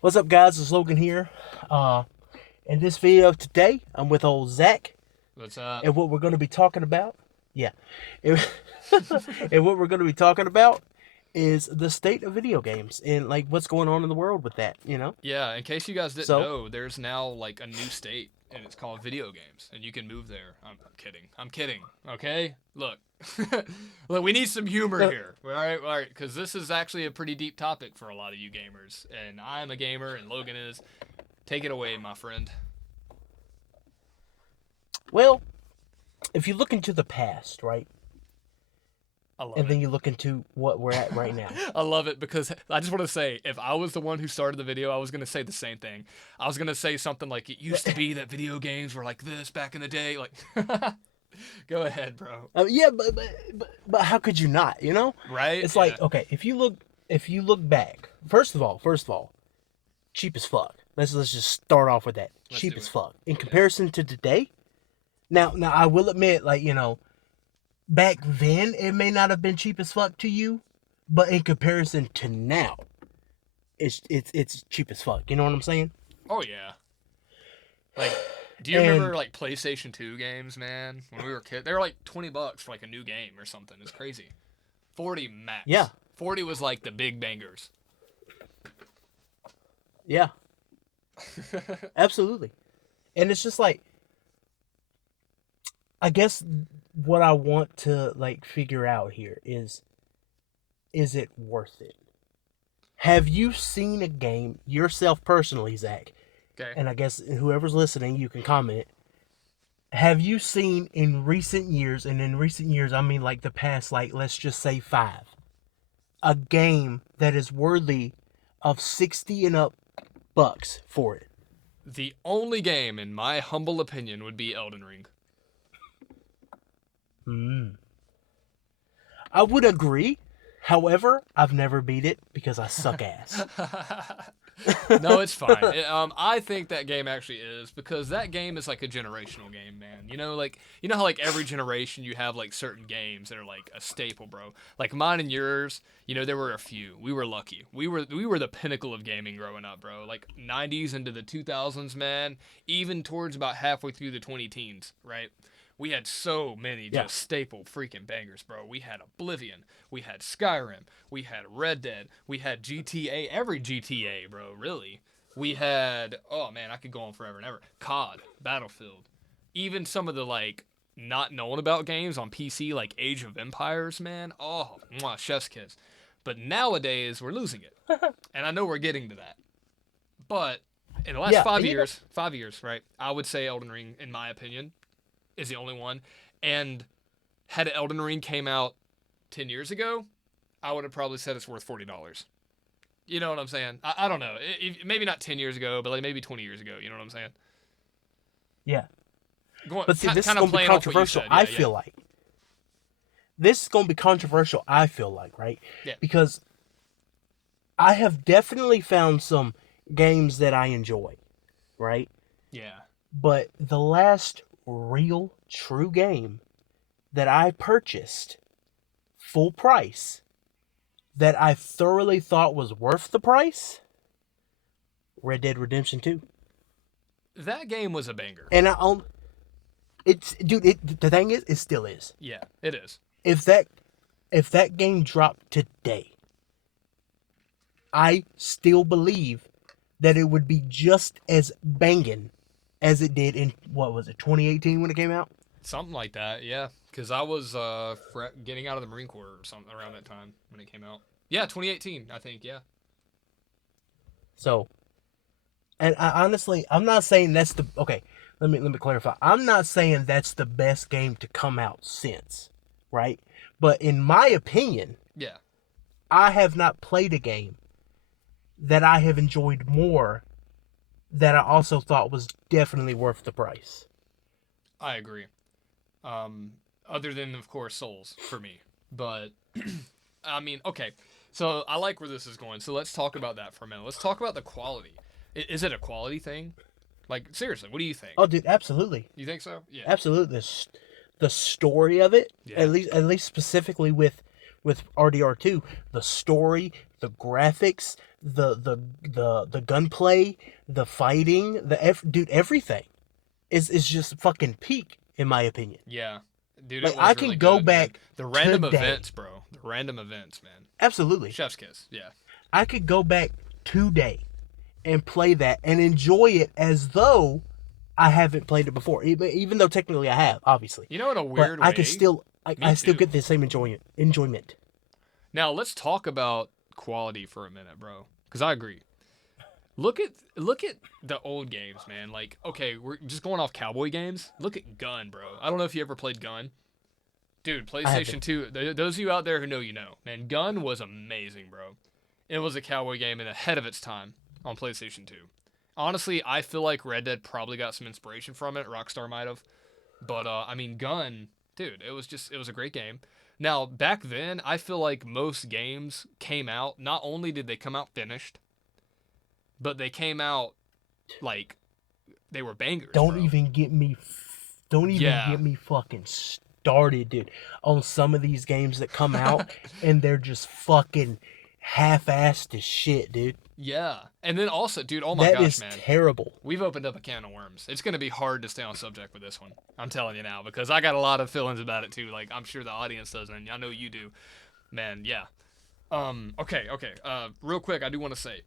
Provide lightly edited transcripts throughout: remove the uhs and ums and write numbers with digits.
What's up, guys? It's Logan here. In this video today, I'm with old Zach, What's up? and what we're going to be talking about, yeah, and what we're going to be talking about is the state of video games and like what's going on in the world with that. Yeah, in case you guys didn't So, know, there's now like a new state and it's called video games and you can move there. I'm kidding. I'm kidding. Okay? Look. Look, we need some humor uh, here. All right, cuz this is actually a pretty deep topic for a lot of you gamers and I'm a gamer and Logan is. Take it away, my friend. well, if you look into the past, right, I love and it. then you look into what we're at right now. I love it because I just want to say, if I was the one who started the video, I was going to say the same thing. I was going to say something like, it used to be that video games were like this back in the day. Like, go ahead, bro. Yeah, but how could you not? Right? It's Yeah. like, okay, if you look back, first of all, cheap as fuck. Let's just start off with that. Let's Cheap do as it. fuck. In Yeah. comparison to today, now I will admit, like, back then it may not have been cheap as fuck to you, but in comparison to now, it's cheap as fuck. You know what I'm saying? Oh, yeah. Like, do you remember, And like, PlayStation 2 games, man? When we were kids, they were like $20 for, like, a new game or something. It's crazy. 40 yeah, max. 40 was, like, the big bangers. yeah, absolutely. And it's just like, I guess what I want to like figure out here is it worth it? Have you seen a game yourself personally, Zach? Okay. And I guess whoever's listening, you can comment. Have you seen in recent years, and in recent years, I mean like the past, like let's just say 5, a game that is worthy of 60 and up bucks for it? The only game, in my humble opinion, would be Elden Ring. Hmm. I would agree. However, I've never beat it because I suck ass. No, it's fine. I think that game actually is because that game is like a generational game, man. You know how like every generation you have like certain games that are like a staple, bro. Like mine and yours, there were a few. We were lucky. We were the pinnacle of gaming growing up, bro. Like 90s into the 2000s, man. Even towards about halfway through the 20 teens, right? We had so many Yeah. just staple freaking bangers, bro. We had Oblivion, we had Skyrim, we had Red Dead, we had GTA, every GTA, bro, really. We had, oh man, I could go on forever and ever. COD, Battlefield, even some of the like not known about games on PC like Age of Empires, man. Oh, mwah, chef's kiss. But nowadays we're losing it, and I know we're getting to that. But in the last Yeah. five And years, 5 years, right? I would say Elden Ring, in my opinion, is the only one. And had Elden Ring came out 10 years ago, I would have probably said it's worth $40. You know what I'm saying? I don't know. Maybe not 10 years ago, but like maybe 20 years ago. You know what I'm saying? yeah. Going, But see, this is kind of going to be playing off what you controversial, said. I Yeah, yeah. feel like. This is going to be controversial, I feel like, right? Yeah. Because I have definitely found some games that I enjoy, right? Yeah. But the last real, true game that I purchased full price that I thoroughly thought was worth the price, Red Dead Redemption 2. That game was a banger. And I own it's dude, the thing is it still is. Yeah, it is. If that game dropped today, I still believe that it would be just as banging as it did in what was it, 2018 when it came out? Something like that, yeah. Because I was getting out of the Marine Corps or something around that time when it came out. Yeah, 2018, I think, yeah. So, and I honestly, I'm not saying that's the okay. Let me clarify. I'm not saying that's the best game to come out since, right? But in my opinion, Yeah, I have not played a game that I have enjoyed more that I also thought was definitely worth the price. I agree. Other than, of course, Souls for me. But, I mean, okay. So I like where this is going. So let's talk about that for a minute. Let's talk about the quality. Is it a quality thing? Like, seriously, what do you think? Oh, dude, absolutely, You think so? Yeah. absolutely. The story of it, Yeah. at least specifically with with RDR2, the story, the graphics, the gunplay, the fighting, dude, everything is just fucking peak in my opinion. Yeah. Dude, it Like I was really can go good, man. back The random today. events, bro. The random events, man. Absolutely. Chef's kiss. Yeah. I could go back today and play that and enjoy it as though I haven't played it before. Even though technically I have, obviously. You know, in a But weird I could way, still me I still too. get the same enjoyment. Now let's talk about quality for a minute, bro. Because I agree. Look at the old games, man. Like, okay, we're just going off cowboy games. Look at Gun, bro. I don't know if you ever played Gun. Dude, I haven't. PlayStation 2, those of you out there who know, you know. Man, Gun was amazing, bro. It was a cowboy game and ahead of its time on PlayStation 2. Honestly, I feel like Red Dead probably got some inspiration from it. Rockstar might have. But, I mean, Gun, dude, it was a great game. Now, back then, I feel like most games came out, not only did they come out finished, but they came out like they were bangers, Don't bro. even get me don't even Yeah. get me fucking started, dude, on some of these games that come out and they're just fucking half-assed as shit, dude. Yeah. And then also, dude, oh my That gosh, is man. terrible. We've opened up a can of worms. It's going to be hard to stay on subject with this one. I'm telling you now because I got a lot of feelings about it too. Like I'm sure the audience does and I know you do. Man, yeah. Okay. Real quick, I do want to say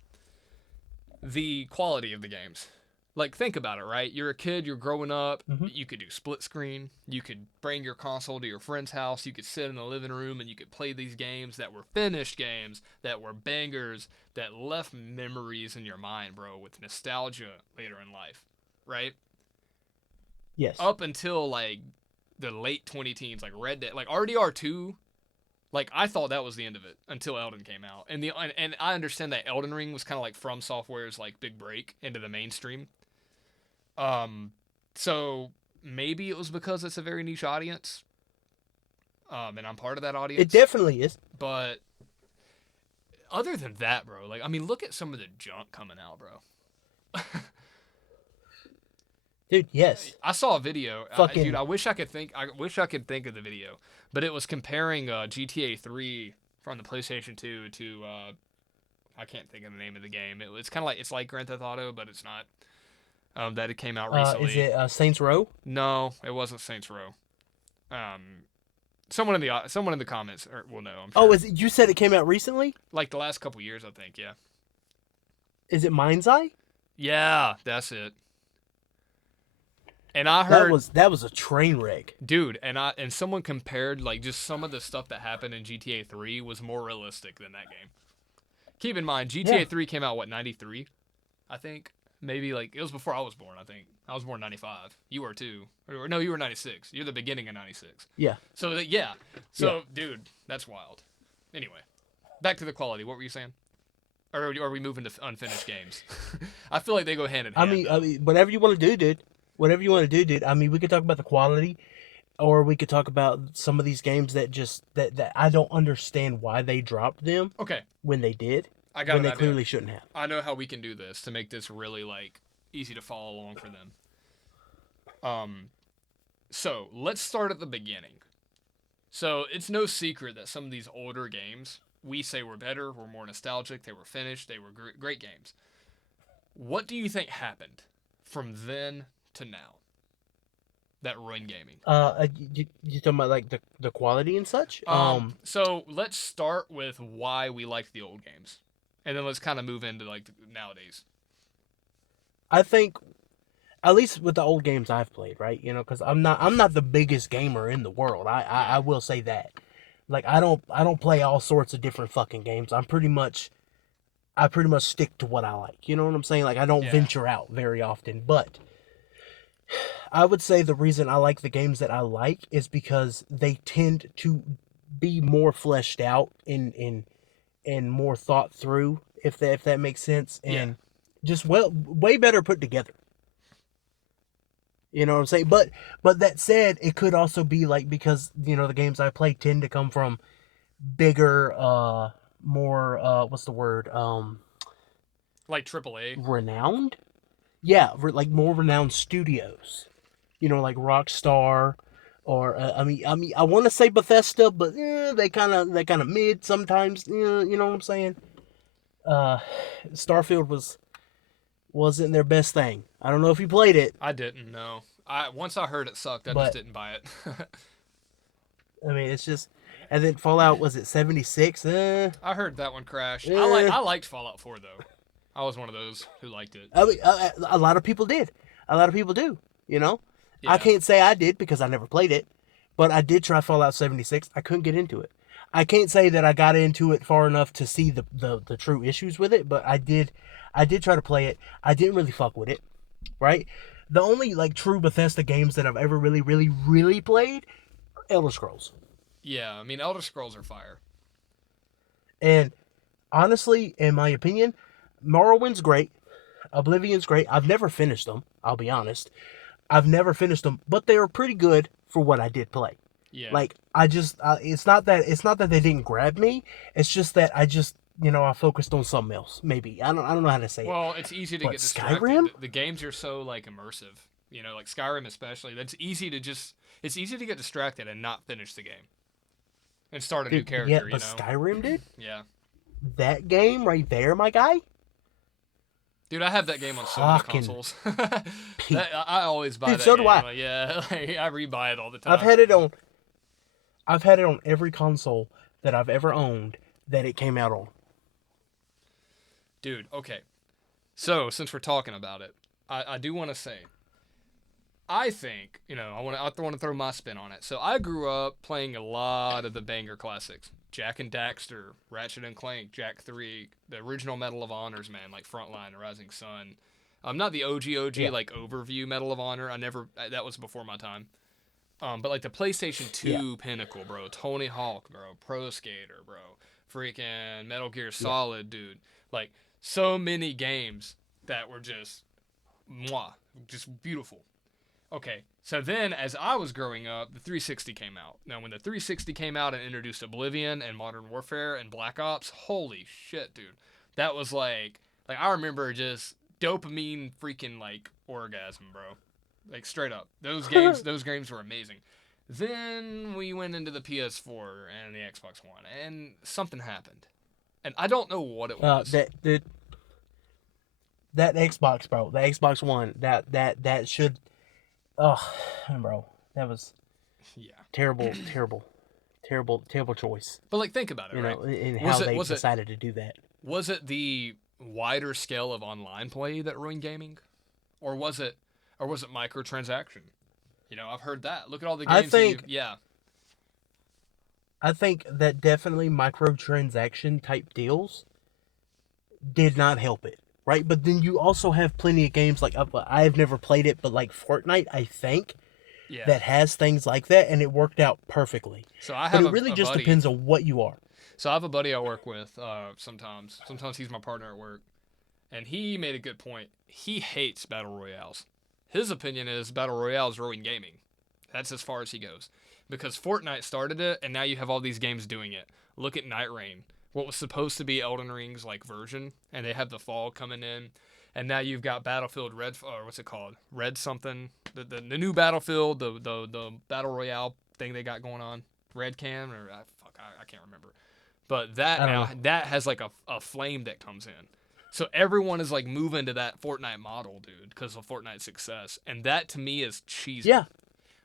the quality of the games. Like think about it, right? You're a kid, you're growing up, Hmm. you could do split screen, you could bring your console to your friend's house, you could sit in the living room and you could play these games that were finished games, that were bangers, that left memories in your mind, bro, with nostalgia later in life, right? Yes. Up until like the late 20 teens, like Red Dead, like RDR2, like I thought that was the end of it until Elden came out. And I understand that Elden Ring was kind of like From Software's like big break into the mainstream. Um, so maybe it was because it's a very niche audience. And I'm part of that It audience. definitely is. But other than that, bro, like I mean, look at some of the junk coming out, bro. Dude, yes. I saw a video, dude. Fucking I wish I could think. I wish I could think of the video, but it was comparing GTA 3 from the PlayStation 2 to I can't think of the name of the game. It's kind of like it's like Grand Theft Auto, but it's not. That it came out is recently. it Saints Row? No, it wasn't Saints Row. Um, someone in the comments will know. I'm Oh, sure. is it, you said it came out recently? Like the last couple years, I think. Yeah. Is it Mind's Eye? Yeah, that's it. And I heard, That was a train wreck. dude, and someone compared like just some of the stuff that happened in GTA 3 was more realistic than that game. Keep in mind, GTA Yeah. 3 came out what 93, I think. Maybe like it was before I was born. I think I was born 95. You were too, or no, you were 96. You're the beginning of 96. Yeah. So yeah, so dude, that's wild. Anyway, back to the quality. What were you saying? Or are we moving to unfinished games? I feel like they go hand in hand. I mean, whatever you want to do, dude. Whatever you want to do, dude. I mean, we could talk about the quality, or we could talk about some of these games that just that I don't understand why they dropped them Okay, when they did, I got when an they idea. clearly shouldn't have. I know how we can do this to make this really like easy to follow along for them. So let's start at the beginning. So it's no secret that some of these older games we say were better, were more nostalgic, they were finished, they were great games. What do you think happened from then to now that ruined gaming? You talking about like the quality and such? So let's start with why we liked the old games, and then let's kind of move into like nowadays. I think at least with the old games I've played, right? You know, because I'm not the biggest gamer in the world. I will say that. Like I don't play all sorts of different fucking games. I pretty much stick to what I like. You know what I'm saying? Like I don't Yeah. venture out very often. But I would say the reason I like the games that I like is because they tend to be more fleshed out and more thought through, if that makes sense, Yeah. and just way better put together. You know what I'm saying? But that said, it could also be like because you know the games I play tend to come from bigger, more what's the word? Like AAA. Renowned? Yeah, like more renowned studios. You know, like Rockstar or I want to say Bethesda, but they kind of mid sometimes. You know what I'm saying? Uh, Starfield wasn't their best thing. I don't know if you played it, I didn't know. Once I heard it sucked, I just but didn't buy it. I mean it's just. And then Fallout was it 76? I heard that one crashed. Eh. I liked Fallout 4 though. I was one of those who liked it. I mean, a lot of people did. A lot of people do. You know, I Yeah. can't say I did because I never played it, but I did try Fallout 76. I couldn't get into it. I can't say that I got into it far enough to see the true issues with it, but I did. I did try to play it. I didn't really fuck with it. Right. The only like true Bethesda games that I've ever really played are Elder Scrolls. Yeah, I mean Elder Scrolls are fire. And honestly, in my opinion, Morrowind's great. Oblivion's great. I've never finished them. I'll be honest. I've never finished them, but they were pretty good for what I did play. Yeah. Like it's not that they didn't grab me. It's just that I just I focused on something else. Maybe I don't know how to say it. Well, it's easy to But get distracted. Skyrim? The games are so like immersive. You know, like Skyrim especially. It's easy to get distracted and not finish the game and start a new Dude, character. yeah, You but know. Skyrim, dude, Yeah. that game right there, my guy. Dude, I have that game on so many Fucking consoles. peak. I always buy Dude, that so do game. I. Like, yeah, like, I rebuy it all the time. I've had it on every console that I've ever owned that it came out on. Dude, okay. So, since we're talking about it, I do want to say, I think, I want to throw my spin on it. So, I grew up playing a lot of the banger classics. Jak and Daxter, Ratchet and Clank, Jak 3, the original Medal of Honors, man, like Frontline, Rising Sun. Not the OG, Yeah. like overview Medal of Honor. That was before my time. But like the PlayStation 2 pinnacle, bro. Tony Hawk, bro. Pro Skater, bro. Freaking Metal Gear Solid, dude. Like, so many games that were just, just beautiful. Okay, so then as I was growing up, the 360 came out. Now, when the 360 came out and introduced Oblivion and Modern Warfare and Black Ops, holy shit, dude. That was like I remember just dopamine freaking like orgasm, bro. Like straight up. Those games were amazing. Then we went into the PS4 and the Xbox One and something happened. And I don't know what it was. That Xbox, bro, the Xbox One, that should, oh, bro, that was Yeah. terrible choice. But like think about it, You right? know, in Was how it- they was it- decided to do that. Was it the wider scale of online play that ruined gaming? Or was it microtransaction? I've heard that. Look at all the I games think- yeah. I think that definitely microtransaction type deals did not help it, right? But then you also have plenty of games like I've never played it, but like Fortnite, I think Yeah. that has things like that, and it worked out perfectly. So I But have it really a just buddy. depends on what you are. So I have a buddy I work with sometimes. Sometimes he's my partner at work. And he made a good point. He hates battle royales. His opinion is battle royales ruin gaming. That's as far as he goes. Because Fortnite started it, and now you have all these games doing it. Look at Night Rain. What was supposed to be Elden Ring's like version, and they have the fall coming in. And now you've got Battlefield Red, or what's it called? Red something. The new Battlefield, the battle royale thing they got going on. Red Can, or I can't remember. But that I don't now know. that has like a flame that comes in. So everyone is like moving to that Fortnite model, dude, because of Fortnite's success. And that to me is cheesy. Yeah,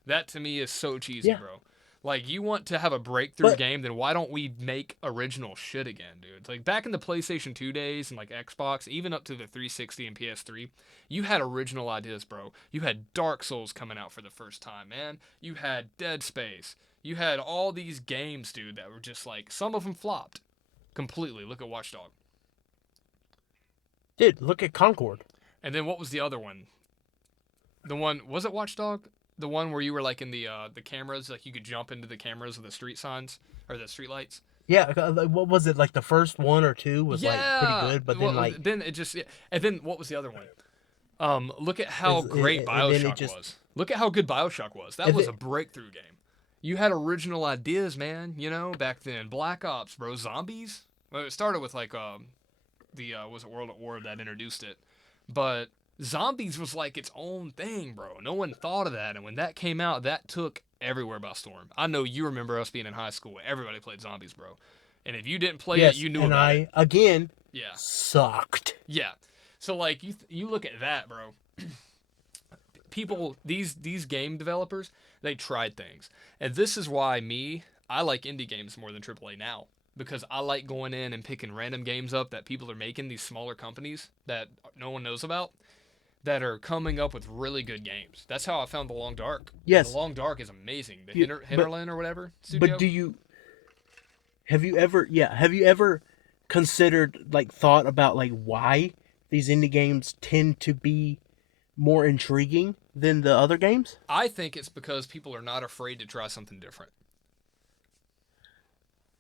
That to me is so cheesy, Yeah. bro. Like, you want to have a breakthrough But- game, then why don't we make original shit again, dude? Like, back in the PlayStation 2 days and, like, Xbox, even up to the 360 and PS3, you had original ideas, bro. You had Dark Souls coming out for the first time, man. You had Dead Space. You had all these games, dude, that were just, like, some of them flopped completely. Look at Watch Dogs. dude, look at Concord. And then what was the other one? The one, was it Watch Dog? The one where you were like in the cameras, like you could jump into the cameras of the street signs or the street lights. Yeah, what was it like? The first one or two was like pretty good, but then Well, like then it just, and then what was the other one? Look at how Is- great and then it BioShock just- was. Look at how good BioShock was. That And was the- a breakthrough game. You had original ideas, man. Back then, Black Ops, bro, zombies. Well, it started with like was it World at War that introduced it, but Zombies was like its own thing, bro. No one thought of that, and when that came out, that took everywhere by storm. I know you remember us being in high school. Everybody played zombies, bro. And if you didn't play it, Yes, you knew and about it. I again Yeah, sucked. yeah. So like you look at that, bro. People, these game developers, they tried things, and this is why I like indie games more than AAA now, because I like going in and picking random games up that people are making, these smaller companies that no one knows about, that are coming up with really good games. That's how I found The Long Dark. And The Yes, Long Dark is amazing. The you, Hinterland or whatever but studio. do you have you ever considered like thought about like why these indie games tend to be more intriguing than the other games? I think it's because people are not afraid to try something different.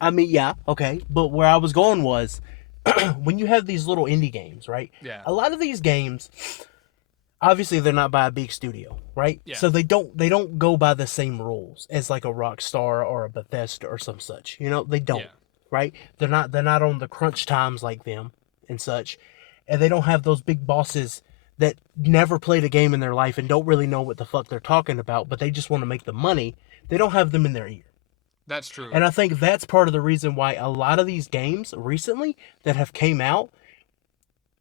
I mean, yeah, okay, but where I was going was when you have these little indie games, right? Yeah, A lot of these games, obviously, they're not by a big studio, right? yeah, So they don't go by the same rules as like a Rockstar or a Bethesda or some such. You know, they don't, yeah, right? They're not on the crunch times like them and such, and they don't have those big bosses that never played a game in their life and don't really know what the fuck they're talking about, but they just want to make the money. They don't have them in their ear. that's true. And I think that's part of the reason why a lot of these games recently that have came out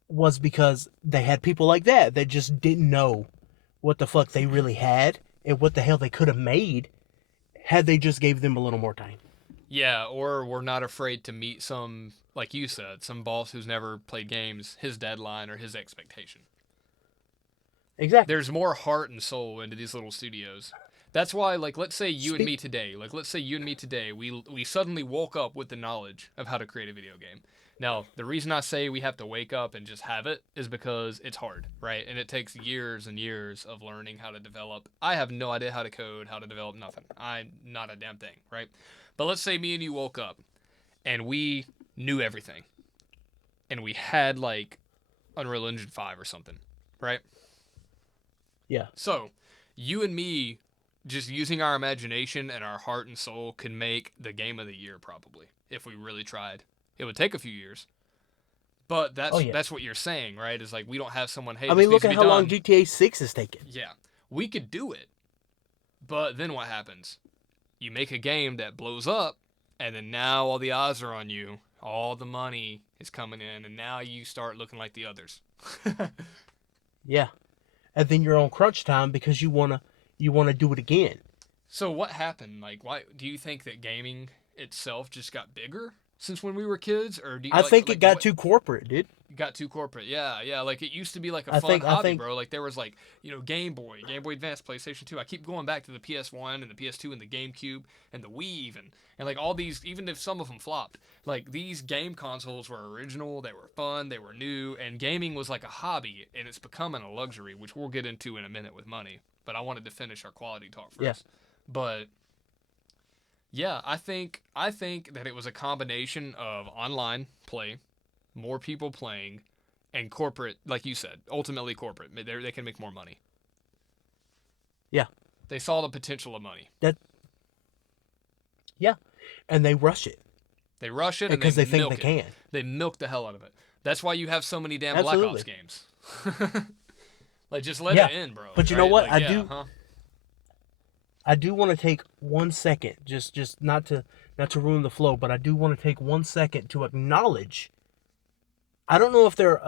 was because they had people like that just didn't know what the fuck they really had and what the hell they could have made had they just gave them a little more time. Yeah, or we're not afraid to meet some, like you said, some boss who's never played games, his deadline or his expectation. Exactly. There's more heart and soul into these little studios. That's why, like, let's say you and Speak. me today, we suddenly woke up with the knowledge of how to create a video game. Now, the reason I say we have to wake up and just have it is because it's hard, right? And it takes years and years of learning how to develop. I have no idea how to code, how to develop nothing. I'm not a damn thing, right? But let's say me and you woke up and we knew everything and we had like Unreal Engine 5 or something, right? Yeah. So, you and me, just using our imagination and our heart and soul, could make the game of the year probably if we really tried. It would take a few years, but Oh that's yeah. that's what you're saying, right? Is like we don't have someone. Hey, I this mean, needs look to at be how long done. GTA 6 has taken. Yeah, we could do it, but then what happens? You make a game that blows up, and then now all the eyes are on you. All the money is coming in, and now you start looking like the others. Yeah. And then you're on crunch time because you wanna do it again. So what happened? Like, why do you think that gaming itself just got bigger since when we were kids, or do you I think it got what too corporate, dude. got too corporate? Yeah, yeah. Like it used to be like a I fun think I hobby, think bro. Like there was like Game Boy, Game Boy Advance, PlayStation 2. I keep going back to the PS1 and the PS2 and the GameCube and the Wii even, and like all these, even if some of them flopped, like these game consoles were original. They were fun. They were new, and gaming was like a hobby, and it's becoming a luxury, which we'll get into in a minute with money. But I wanted to finish our quality talk yeah. first. But yeah, I think that it was a combination of online play, more people playing, and corporate, like you said, ultimately corporate. They can make more money. Yeah. They saw the potential of money. That yeah. And they rush it They rush it and they because they think they milk it. can. They milk the hell out of it. That's why you have so many damn Black Ops Absolutely. games. Like just let Yeah. it in, bro. But you know right? what? Like, I yeah, do huh? I do want to take 1 second, just not to ruin the flow, but I do want to take 1 second to acknowledge. I don't know if they're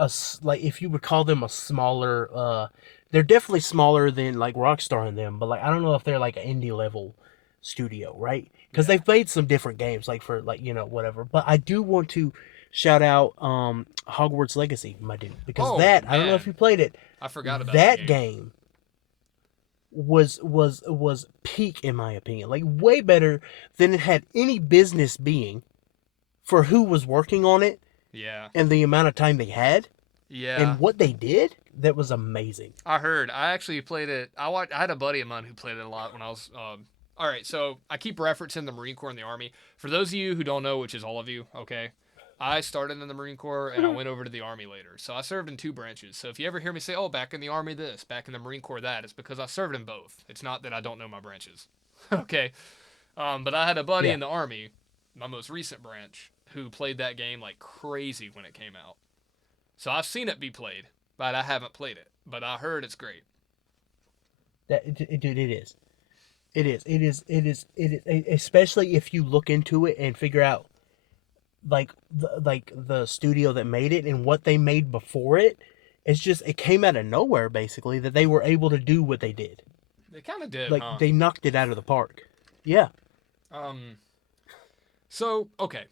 like if you would call them a smaller. They're definitely smaller than like Rockstar and them, but like I don't know if they're like an indie level studio, right? Because Yeah. they've made some different games, like for like whatever. But I do want to shout out Hogwarts Legacy, my dude, because Oh that I don't know if man, you played it. I forgot about that That game. game was peak in my opinion, like way better than it had any business being for who was working on it Yeah. and the amount of time they had Yeah. and what they did. That was amazing. I heard. I actually played it. I had a buddy of mine who played it a lot when I was. All right, so I keep referencing the Marine Corps and the Army. For those of you who don't know, which is all of you, okay, I started in the Marine Corps and I went over to the Army later. So I served in two branches. So if you ever hear me say, "Oh, back in the Army this, back in the Marine Corps that," it's because I served in both. It's not that I don't know my branches. Okay. But I had a buddy Yeah. in the Army, my most recent branch, who played that game like crazy when it came out. So I've seen it be played. but I haven't played it. But I heard it's great. Dude, it is. It is. It is. It is. It is. Especially if you look into it and figure out the studio that made it and what they made before it. It's just it came out of nowhere basically that they were able to do what they did. They kind of did, Like huh? they knocked it out of the park. Yeah. Um. So okay.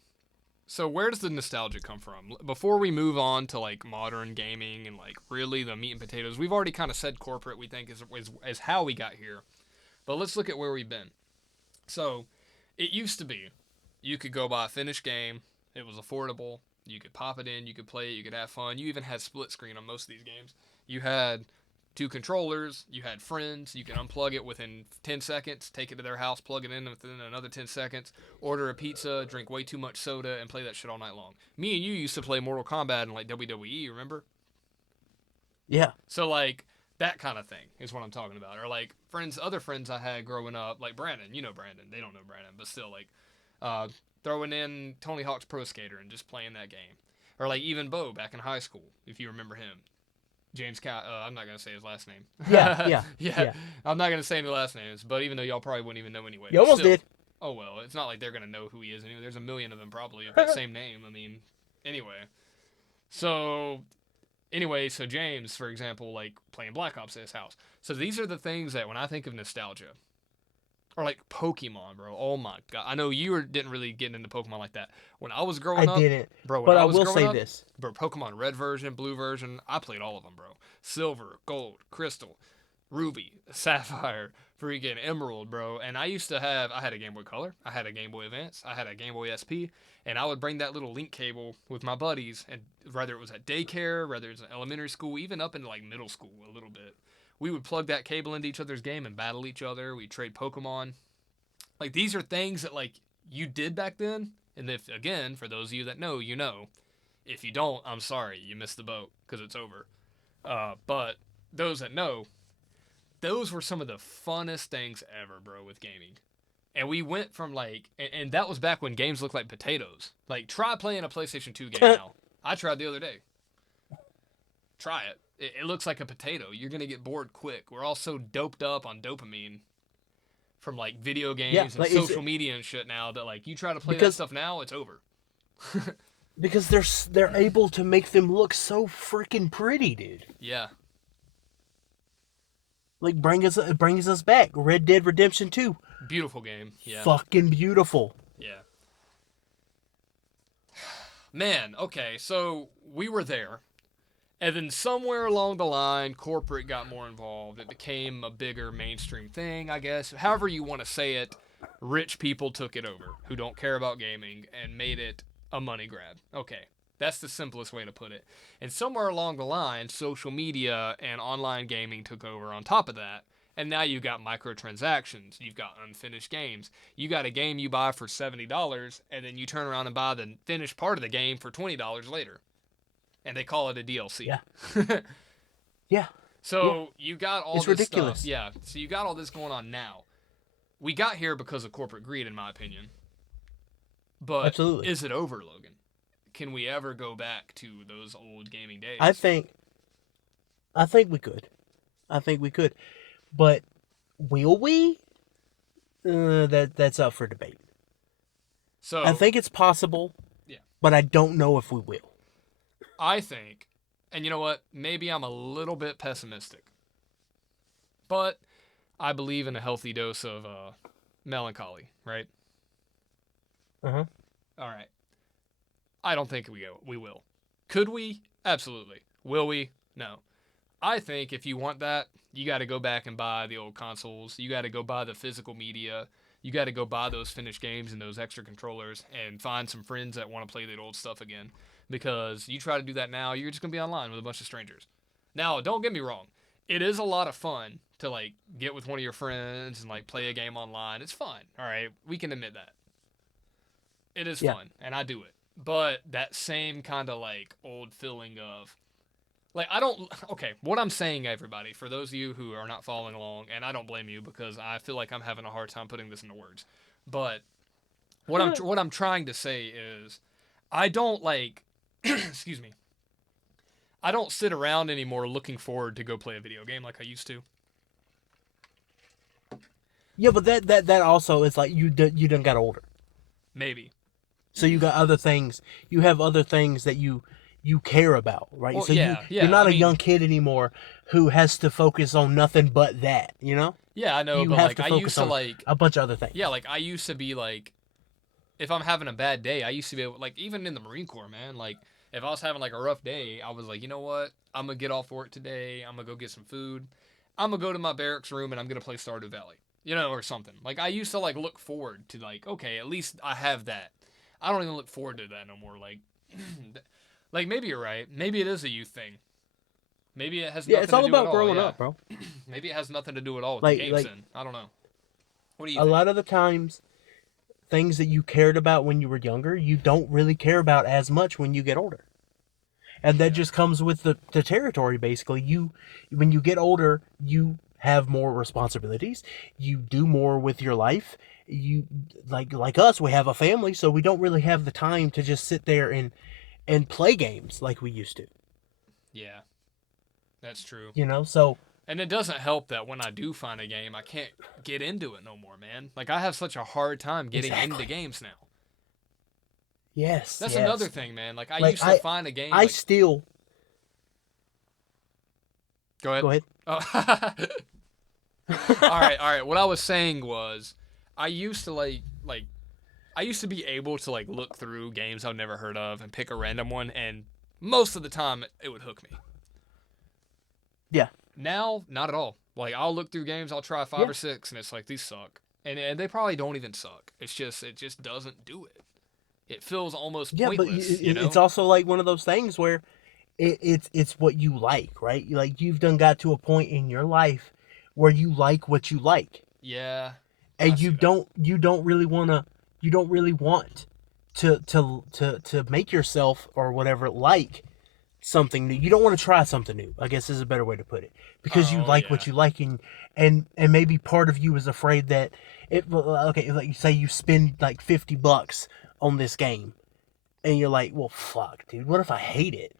So where does the nostalgia come from? Before we move on to like modern gaming and like really the meat and potatoes, we've already kind of said corporate. We think is how we got here, but let's look at where we've been. So it used to be you could go buy a finished game. It was affordable. You could pop it in. You could play it. You could have fun. You even had split screen on most of these games. You had two controllers. You had friends. You could unplug it within 10 seconds, take it to their house, plug it in within another 10 seconds, order a pizza, drink way too much soda, and play that shit all night long. Me and you used to play Mortal Kombat and like WWE, remember? Yeah. So like that kind of thing is what I'm talking about. Or like other friends I had growing up, like Brandon. You know Brandon. They don't know Brandon, but still like throwing in Tony Hawk's Pro Skater and just playing that game. Or like even Bo back in high school, if you remember him. James I'm not gonna say his last name. Yeah. I'm not gonna say any last names, but even though y'all probably wouldn't even know anyway. You almost still, did. Oh well, it's not like they're gonna know who he is anyway. There's a million of them probably of that same name. I mean, anyway. So James, for example, like playing Black Ops at his house. So these are the things that when I think of nostalgia, or like Pokemon, bro. Oh my god, I know didn't really get into Pokemon like that. When I was growing I up, didn't. bro. When But I I was will growing say up, this. bro, Pokemon Red version, Blue version, I played all of them, bro. Silver, Gold, Crystal, Ruby, Sapphire, freaking Emerald, bro. And I had a Game Boy Color, I had a Game Boy Advance, I had a Game Boy SP, and I would bring that little link cable with my buddies, and whether it was at daycare, whether it was in elementary school, even up into like middle school a little bit, we would plug that cable into each other's game and battle each other. We'd trade Pokemon. Like these are things that like you did back then, and if again, for those of you that know, you know. If you don't, I'm sorry, you missed the boat because it's over. But those that know, those were some of the funnest things ever, bro, with gaming. And we went from like, and that was back when games looked like potatoes. Like, try playing a PlayStation 2 game now. I tried the other day. Try it. It looks like a potato. You're going to get bored quick. We're all so doped up on dopamine from like video games and like, social media and shit now that like you try to play that because stuff now, it's over. because they're able to make them look so freaking pretty, dude. Yeah. Like brings us back. Red Dead Redemption 2. Beautiful game. Yeah. Fucking beautiful. Yeah. Man, okay, so we were there. And then somewhere along the line, corporate got more involved. It became a bigger mainstream thing, I guess. However you want to say it, rich people took it over who don't care about gaming and made it a money grab. Okay, that's the simplest way to put it. And somewhere along the line, social media and online gaming took over on top of that. And now you got microtransactions. You've got unfinished games. You got a game you buy for $70, and then you turn around and buy the finished part of the game for $20 later. And they call it a DLC. Yeah. Yeah. So you got all It's this ridiculous. stuff. Yeah. So you got all this going on now. We got here because of corporate greed, in my opinion. But Absolutely. is it over, Logan? Can we ever go back to those old gaming days? I think we could. I think we could. But will we? That's up for debate. So I think it's possible. Yeah. But I don't know if we will. I think, and you know what? Maybe I'm a little bit pessimistic. But I believe in a healthy dose of melancholy, right? Uh-huh. All right. I don't think we will. Could we? Absolutely. Will we? No. I think if you want that, you got to go back and buy the old consoles. You got to go buy the physical media. You got to go buy those finished games and those extra controllers and find some friends that want to play that old stuff again. Because you try to do that now, you're just going to be online with a bunch of strangers. Now, don't get me wrong. It is a lot of fun to, like, get with one of your friends and, like, play a game online. It's fun. All right? We can admit that. It is fun, and I do it. But that same kind of, like, old feeling of, like, okay, what I'm saying, everybody, for those of you who are not following along, and I don't blame you because I feel like I'm having a hard time putting this into words, but what I'm trying to say is I don't, like, excuse me, I don't sit around anymore looking forward to go play a video game like I used to. Yeah, but that also is like you done got older. Maybe. So you got other things. You have other things that you care about, right? Well, So yeah, you're yeah. I not a mean, young kid anymore who has to focus on nothing but that, you know? yeah, I know, You but have like to I used focus to on like, a bunch of other things. yeah, like I used to be like, if I'm having a bad day, I used to be able, like, even in the Marine Corps, man, like, if I was having like a rough day, I was like, you know what? I'm gonna get off work today. I'm gonna go get some food. I'm gonna go to my barracks room and I'm gonna play Stardew Valley, or something. Like I used to like look forward to like, okay, at least I have that. I don't even look forward to that no more. Like, like maybe you're right. Maybe it is a youth thing. Maybe it has Yeah, it's nothing to all do at about all. growing Yeah, up, bro. maybe it has nothing to do at all with the Like games. like Then I don't know. What do you a think? lot of the times things that you cared about when you were younger, you don't really care about as much when you get older. And that Yeah. just comes with the territory basically. When you get older, you have more responsibilities. You do more with your life. You like us, we have a family, so we don't really have the time to just sit there and play games like we used to. Yeah, that's true. So And it doesn't help that when I do find a game, I can't get into it no more, man. Like I have such a hard time getting into exactly. games now. Yes, That's another yes. thing, man. Like I Like used to find a game I like still go ahead. go ahead. Oh. All right, all right. What I was saying was I used to like I used to be able to like look through games I've never heard of and pick a random one and most of the time it would hook me. Yeah. Now, not at all. Like I'll look through games, I'll try 5 Yeah. or 6 and it's like these suck. And they probably don't even suck. It just doesn't do it. It feels almost Yeah, but pointless, it's also like one of those things where it's what you like, right? Like you've done got to a point in your life where you like what you like, Yeah, I and see that. you don't really want to make yourself or whatever like something new. You don't want to try something new, I guess is a better way to put it, because you Oh like yeah. what you like, and maybe part of you is afraid that okay, like you say you spend like $50 on this game, and you're like, well, fuck, dude, what if I hate it?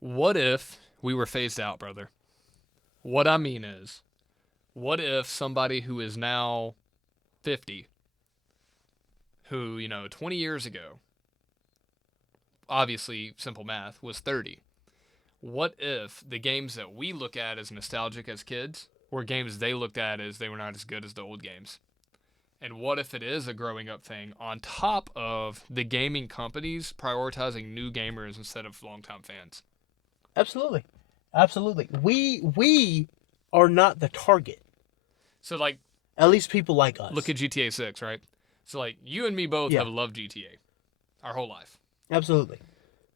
What if we were phased out, brother? What I mean is, what if somebody who is now 50, who, 20 years ago, obviously simple math, was 30. What if the games that we look at as nostalgic as kids were games they looked at as they were not as good as the old games? And what if it is a growing up thing on top of the gaming companies prioritizing new gamers instead of longtime fans? Absolutely, absolutely. We are not the target. So, like, At least people like look us. at GTA 6, right? So, like, you and me both Yeah, have loved GTA our whole life. absolutely,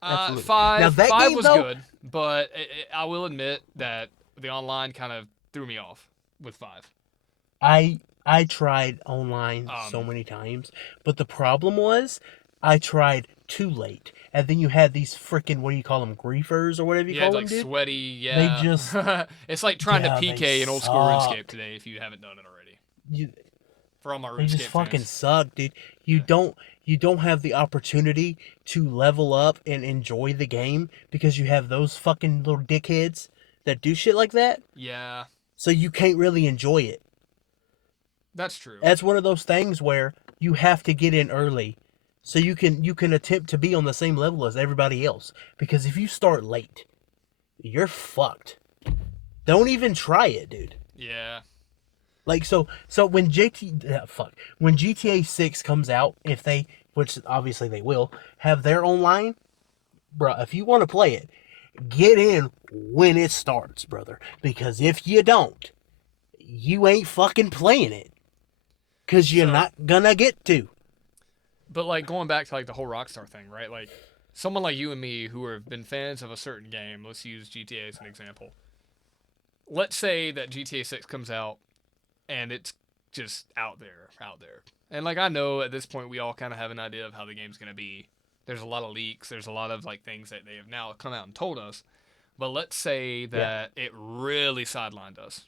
absolutely. Now Five, that five game was though, good, but I will admit that the online kind of threw me off with 5. I tried online so Um, many times, but the problem was I tried too late, and then you had these freaking, what do you call them, griefers or whatever you yeah, call them, like dude. sweaty, They yeah. just It's like trying to yeah, they PK in old school RuneScape suck. today if you haven't done it already. You, For all my they just RuneScape fucking fans. suck, dude. You Yeah. don't you don't have the opportunity to level up and enjoy the game because you have those fucking little dickheads that do shit like that. Yeah, So you can't really enjoy it. that's true. That's one of those things where you have to get in early so you can attempt to be on the same level as everybody else, because if you start late, you're fucked. Don't even try it, dude. Yeah. Like so when when GTA 6 comes out, if they, which obviously they will, have their online, bruh, if you want to play it, get in when it starts, brother. Because if you don't, you ain't fucking playing it. Cause you're So, not gonna get to. but like going back to like the whole Rockstar thing, right? Like someone like you and me who have been fans of a certain game, let's use GTA as an example. Let's say that GTA 6 comes out and it's just out there, out there. And like I know at this point we all kind of have an idea of how the game's going to be. There's a lot of leaks, there's a lot of like things that they have now come out and told us. But let's say Yeah. that it really sidelined us.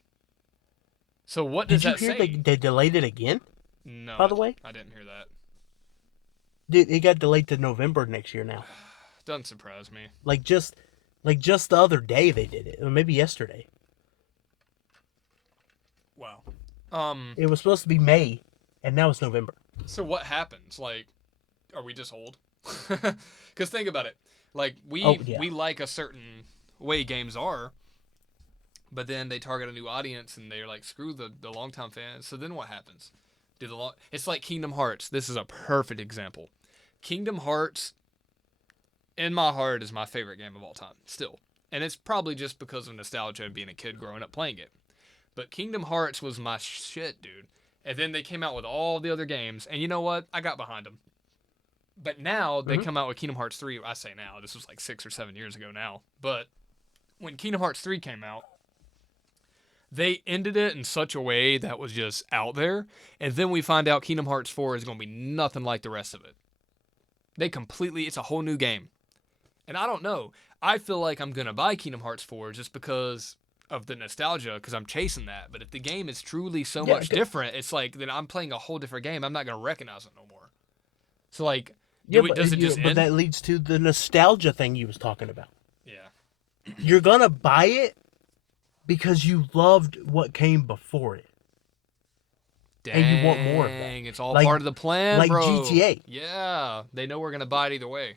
So what does Did you that hear say? they delayed it again? No, By the way, I didn't hear that. dude, it got delayed to November next year now. Doesn't surprise me. Like just Like just the other day they did it, or maybe yesterday. Wow. It was supposed to be May, and now it's November. So what happens? Like, are we just old? Because think about it. Like Oh yeah. we like a certain way games are, but then they target a new audience and they're like, screw the longtime fans. So then what happens? It's like Kingdom Hearts. This is a perfect example. Kingdom Hearts, in my heart, is my favorite game of all time, still. And it's probably just because of nostalgia and being a kid growing up playing it. But Kingdom Hearts was my shit, dude. And then they came out with all the other games, and you know what? I got behind them. But now they come out with Kingdom Hearts 3. I say now, this was like 6 or 7 years ago now. But when Kingdom Hearts 3 came out, they ended it in such a way that was just out there. And then we find out Kingdom Hearts 4 is going to be nothing like the rest of it. It's a whole new game. And I don't know. I feel like I'm going to buy Kingdom Hearts 4 just because of the nostalgia, because I'm chasing that. But if the game is truly so much different, it's like, then I'm playing a whole different game. I'm not going to recognize it no more. So, like, does it just but end? that leads to the nostalgia thing you was talking about. Yeah. You're gonna buy it because you loved what came before it. Dang, And you want more of that. It's all Like- part of the plan, like bro. GTA. Yeah, they know we're going to buy it either way.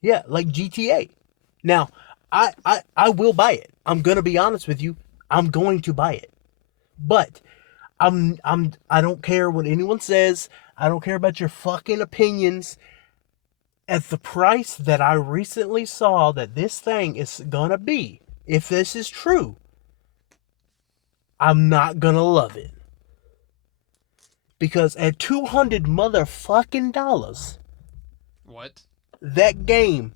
Yeah, like GTA. Now, I will buy it. I'm gonna be honest with you. I'm going to buy it. But I don't care what anyone says. I don't care about your fucking opinions. At the price that I recently saw that this thing is gonna be, if this is true, I'm not gonna love it. Because at $200 motherfucking dollars, What? that game,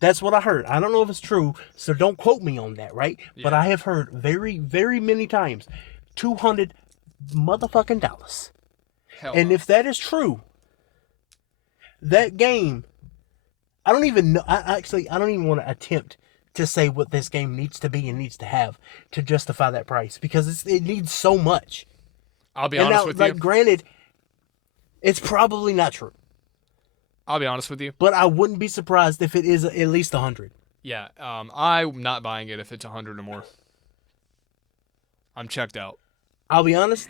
that's what I heard. I don't know if it's true, so don't quote me on that, right? But Yeah. I have heard very, very many times, $200 motherfucking dollars. Hell And no. if that is true, that game, I don't even know. I don't even want to attempt to say what this game needs to be and needs to have to justify that price, because it needs so much. I'll be And honest now, with like, you. granted, it's probably not true, I'll be honest with you. but I wouldn't be surprised if it is at least 100. Yeah, I'm not buying it if it's 100 or more. I'm checked out. I'll be honest.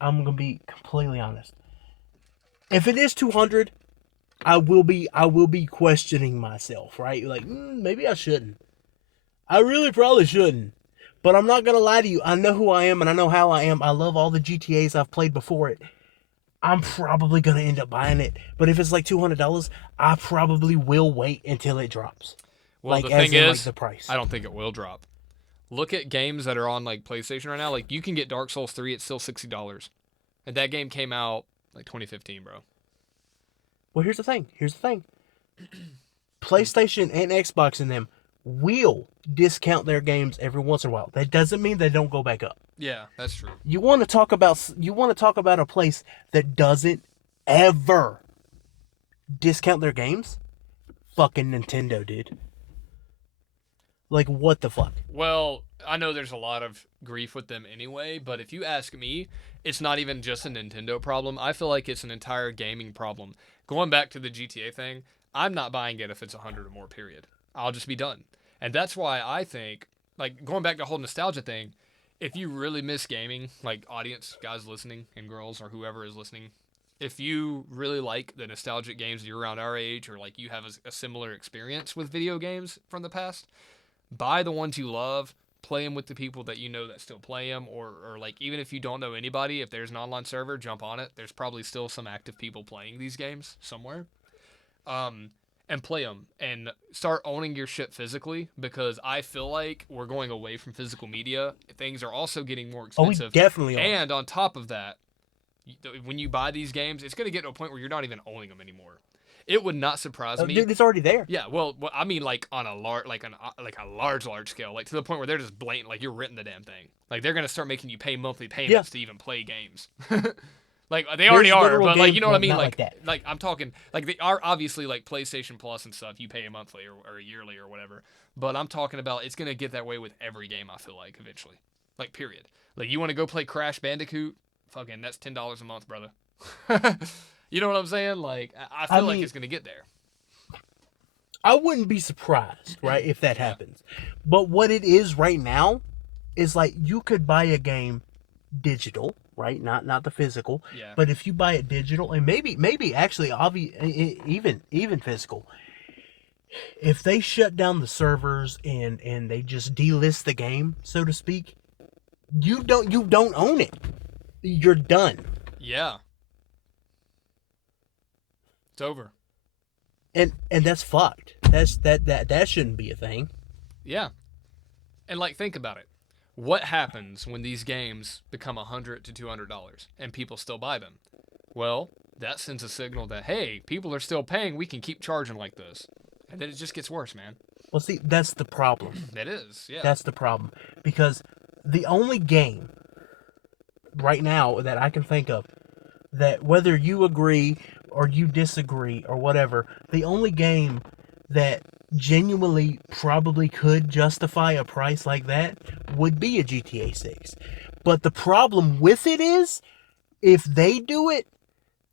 I'm gonna be completely honest. If it is 200, I will be questioning myself, right? Like, maybe I shouldn't. I really probably shouldn't. But I'm not gonna lie to you. I know who I am and I know how I am. I love all the GTAs I've played before it. I'm probably gonna end up buying it. But if it's like $200, I probably will wait until it drops. Well, Like, the as thing in, is, like, the price. I don't think it will drop. Look at games that are on like PlayStation right now. Like you can get Dark Souls 3, it's still $60. And that game came out like 2015, bro. Well, here's the thing. PlayStation and Xbox and them will discount their games every once in a while. That doesn't mean they don't go back up. Yeah, that's true. You want to talk about a place that doesn't ever discount their games? Fucking Nintendo, dude. Like, what the fuck? Well, I know there's a lot of grief with them anyway, but if you ask me, it's not even just a Nintendo problem. I feel like it's an entire gaming problem. Going back to the GTA thing, I'm not buying it if it's 100 or more, period. I'll just be done. And that's why I think, like, going back to the whole nostalgia thing, if you really miss gaming, like audience, guys listening, and girls, or whoever is listening, if you really like the nostalgic games you're around our age, or like you have a similar experience with video games from the past, buy the ones you love, play them with the people that you know that still play them, or like even if you don't know anybody, if there's an online server, jump on it. There's probably still some active people playing these games somewhere. And play them and start owning your shit physically, because I feel like we're going away from physical media. Things are also getting more Oh, we expensive. definitely are. And on top of that, when you buy these games, it's going to get to a point where you're not even owning them anymore. It would not surprise me. Dude, it's already there. Yeah, well, I mean, like on a large scale, like to the point where they're just blatant, like you're renting the damn thing. Like they're gonna start making you pay monthly payments to even play games. Like they already There's are, literal but like you know what I games, mean. not Like that. like I'm talking, like they are obviously like PlayStation Plus and stuff. You pay a monthly or a yearly or whatever. But I'm talking about it's gonna get that way with every game. I feel like eventually, like period. Like you want to go play Crash Bandicoot, fucking that's $10 a month, brother. You know what I'm saying? Like I feel like mean, it's gonna get there. I wouldn't be surprised, right, if that Yeah. happens. But what it is right now is like you could buy a game digital, right? Not the physical. Yeah. But if you buy it digital, and maybe actually even physical, if they shut down the servers and they just delist the game, so to speak, you don't own it. You're done. Yeah. It's over. And that's fucked. That shouldn't be a thing. Yeah. And like, think about it. What happens when these games become $100 to $200 and people still buy them? Well, that sends a signal that, hey, people are still paying. We can keep charging like this. And then it just gets worse, man. Well, see, that's the problem. That is, yeah. That's the problem because the only game right now that I can think of that, whether you agree or you disagree or whatever, the only game that genuinely probably could justify a price like that would be a GTA 6. But the problem with it is, if they do it,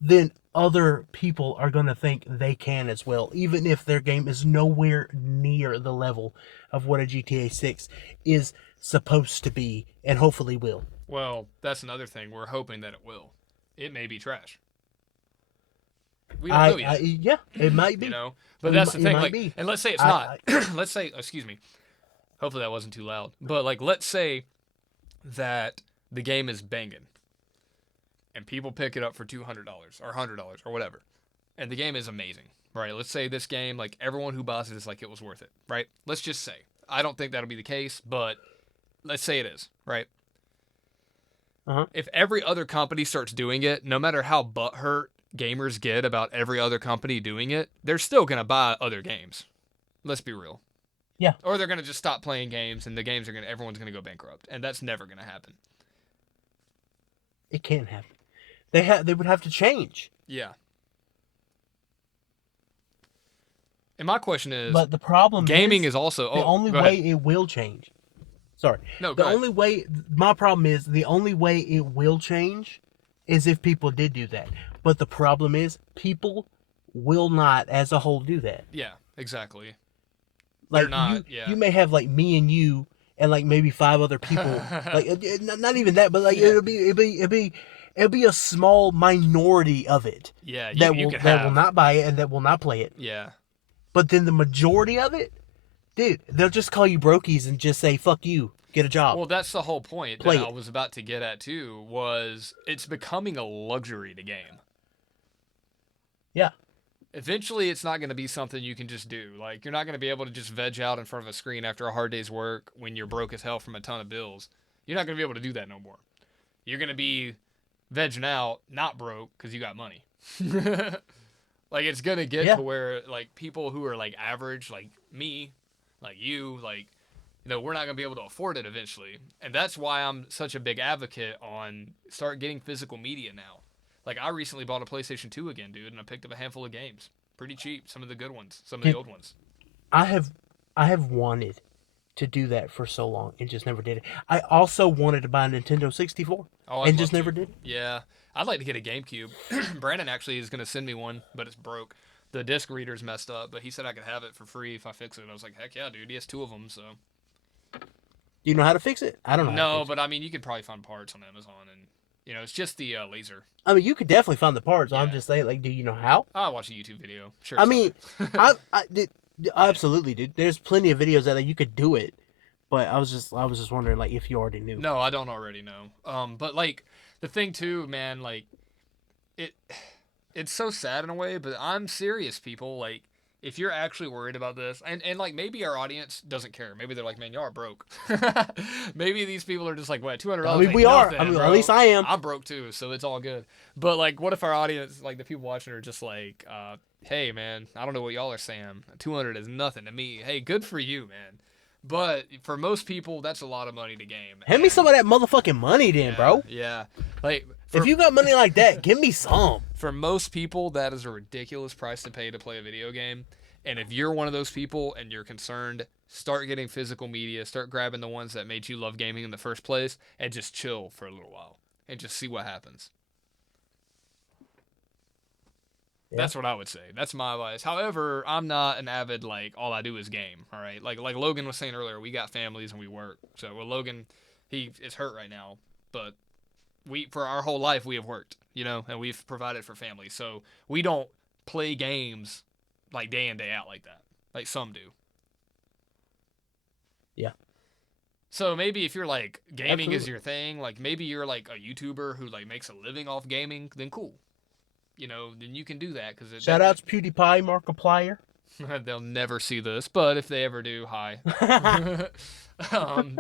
then other people are going to think they can as well, even if their game is nowhere near the level of what a GTA 6 is supposed to be and hopefully will. Well, that's another thing. We're hoping that it will. It may be trash. We don't know yet. Yeah, it might be. You know, but that's the It thing. might Like, be. and let's say it's I- not. Let's say, excuse me. Hopefully that wasn't too loud. But like, let's say that the game is banging, and people pick it up for $200 or $100 or whatever, and the game is amazing, right? Let's say this game, like everyone who buys it is like it was worth it, right? Let's just say. I don't think that'll be the case, but let's say it is, right? Uh-huh. If every other company starts doing it, no matter how butthurt gamers get about every other company doing it, they're still gonna buy other games. Let's be real. Yeah. Or they're gonna just stop playing games, and the games are gonna everyone's gonna go bankrupt, and that's never gonna happen. It can't happen. They would have to change. Yeah. And my question is, But the problem gaming is also the only go way ahead. it will change. Sorry. No, The go ahead. only way my problem is the only way it will change is if people did do that. But the problem is people will not as a whole do that. Yeah, exactly. Like not, yeah. you may have like me and you and like maybe 5 other people. Like not even that, but like Yeah. it'll be a small minority of it Yeah, that you will could that have. will not buy it and that will not play it. Yeah. But then the majority of it, dude, they'll just call you brokies and just say fuck you, get a job. Well, that's the whole point Play that I it. was about to get at too. Was it's becoming a luxury to game. Yeah. Eventually, it's not going to be something you can just do. Like, you're not going to be able to just veg out in front of a screen after a hard day's work when you're broke as hell from a ton of bills. You're not going to be able to do that no more. You're going to be vegging out, not broke, because you got money. Like, it's going to get Yeah. to where, like, people who are, like, average, like me, like you, like, you know, we're not going to be able to afford it eventually. And that's why I'm such a big advocate on start getting physical media now. Like, I recently bought a PlayStation 2 again, dude, and I picked up a handful of games. Pretty cheap. Some of the good ones. Some of the Dude, old ones. I have wanted to do that for so long and just never did it. I also wanted to buy a Nintendo 64 Oh, I'd and just love never to. did. Yeah. I'd like to get a GameCube. Brandon actually is going to send me one, but it's broke. The disc reader's messed up, but he said I could have it for free if I fix it. I was like, heck yeah, dude. He has 2 of them, so. Do you know how to fix it? I don't know. how to No, fix but I mean, you could probably find parts on Amazon, and, you know, it's just the laser. it. I mean, you could definitely find the parts. I'm Yeah. just saying, like, do you know how? I'll watch a YouTube video. Sure. I it's mean, fine. I did absolutely, dude. There's plenty of videos that you could do it, but I was just wondering, like, if you already knew. No, I don't already know. But like the thing too, man, like it it's so sad in a way, but I'm serious, people. Like, if you're actually worried about this, and like maybe our audience doesn't care. Maybe they're like, man, y'all are broke. Maybe these people are just like, what, $200? I mean, we are. I mean, at least I am. I'm broke too, so it's all good. But like, what if our audience, like the people watching, are just like, hey, man, I don't know what y'all are saying. 200 is nothing to me. Hey, good for you, man. But for most people, that's a lot of money to game. Hand me some of that motherfucking money, then, Yeah, bro. Yeah. Like, If you got money like that, give me some. for most people, that is a ridiculous price to pay to play a video game. And if you're one of those people and you're concerned, start getting physical media, start grabbing the ones that made you love gaming in the first place, and just chill for a little while and just see what happens. Yeah. That's what I would say. That's my advice. However, I'm not an avid like all I do is game. All right, like Logan was saying earlier, we got families and we work. So well, Logan, he is hurt right now, but we for our whole life we have worked, and we've provided for families. So we don't play games like day in day out like that, like some do. Yeah. So maybe if you're like gaming is Absolutely. your thing, like maybe you're like a YouTuber who like makes a living off gaming, then cool. Then you can do that because Shout outs PewDiePie, Markiplier. they'll never see this, but if they ever do, hi. um,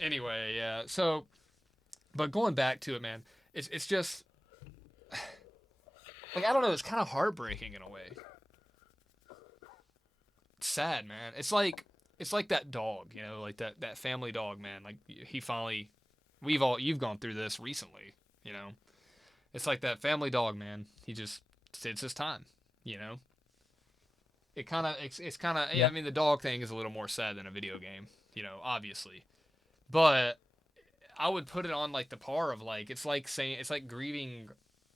anyway, yeah. So, but going back to it, man, it's just like I don't know. It's kind of heartbreaking in a way. It's sad, man. It's like that dog, like that family dog, man. Like he finally, you've gone through this recently, you know. It's like that family dog, man. It's his time, you know. It's kind of, yeah. Yeah. I mean, the dog thing is a little more sad than a video game, obviously. But I would put it on like the par of like it's like grieving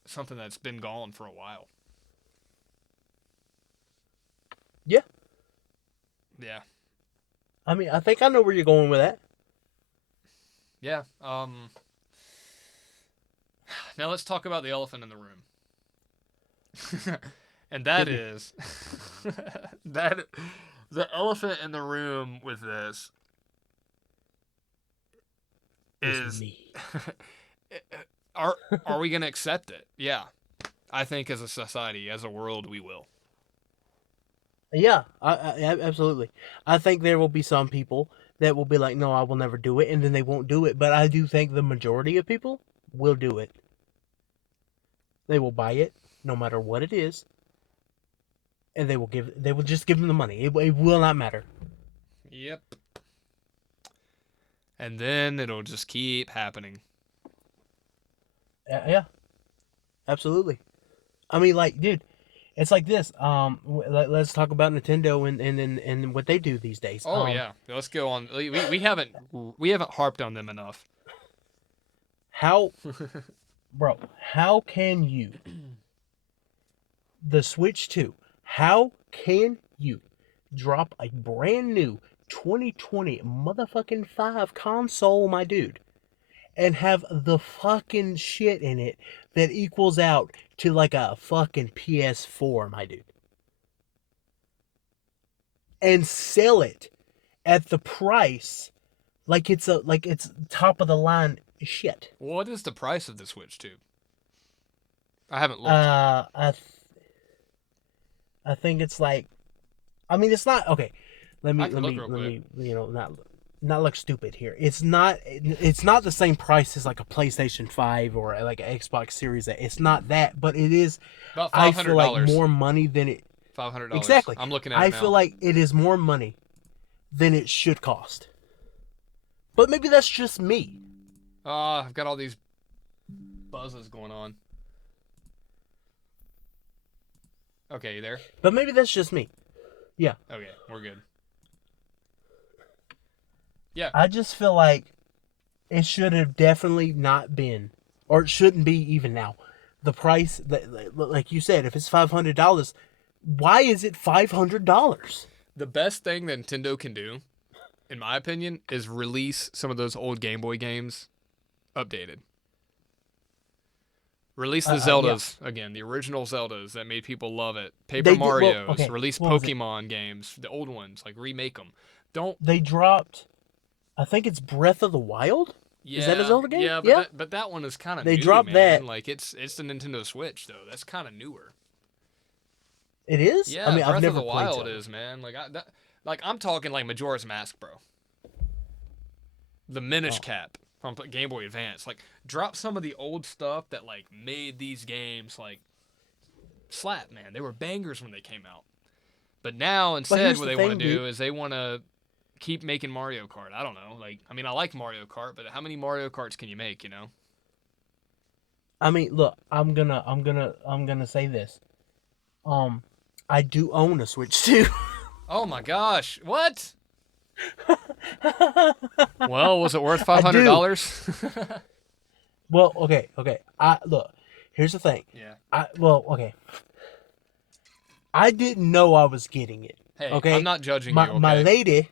something that's been gone for a while. Yeah. Yeah. I mean, I think I know where you're going with that. Yeah. Now let's talk about the elephant in the room. And that Hit me. is that the elephant in the room with this It's is me. are we going to accept it? Yeah. I think as a society, as a world, we will. Yeah, absolutely. I think there will be some people that will be like, no, I will never do it, and then they won't do it. But I do think the majority of people will do it. They will buy it, no matter what it is, and they will just give them the money. It will not matter. Yep. And then it'll just keep happening. Yeah, absolutely. I mean, like, dude, it's like this. Let's talk about Nintendo and what they do these days. Oh yeah, let's go on. We haven't harped on them enough. How, bro? How can you the Switch 2? How can you drop a brand new 2020 motherfucking 5 console, my dude, and have the fucking shit in it that equals out to like a fucking PS4, my dude, and sell it at the price like it's top of the line shit? What is the price of the Switch 2? I haven't looked. I think it's like, I mean, it's not okay. Let I me can let look me real let quick. me not look stupid here. It's not the same price as like a PlayStation 5 or like an Xbox Series A. It's not that, but it is. About I five hundred feel like dollars. more money than it $500. exactly. I'm looking at I it now. feel like it is more money than it should cost. But maybe that's just me. I've got all these buzzes going on. Okay, you there? But maybe that's just me. Yeah. Okay, we're good. Yeah. I just feel like it should have definitely not been, or it shouldn't be even now. The price that, like you said, if it's $500, why is it $500? The best thing that Nintendo can do, in my opinion, is release some of those old Game Boy games updated. Release the Zeldas again, the original Zeldas that made people love it. Paper Mario's. Okay, Release what was it? Pokemon games, the old ones, like remake them. Don't. They dropped, I think it's Breath of the Wild. Yeah, Is that a Zelda game? Yeah, but Yeah. that one is kind of They new, dropped man. that. Like it's the Nintendo Switch though. That's kind of newer. It is. Yeah, I mean, Breath I've never of the played Wild Zelda. is, man. I'm talking like Majora's Mask, bro. The Minish Cap from Game Boy Advance. Like, drop some of the old stuff that like made these games like slap, man. They were bangers when they came out. But now instead, here's what the they want to thing, do dude. is they want to keep making Mario Kart. I don't know. Like, I mean, I like Mario Kart, but how many Mario Karts can you make? You know? I mean, look, I'm gonna say this. I do own a Switch too. Oh my gosh! What? Well, was it worth I do. $500? Well, okay. Here's the thing. Yeah. Okay. I didn't know I was getting it. Hey, Okay, I'm not judging my you, okay? my lady,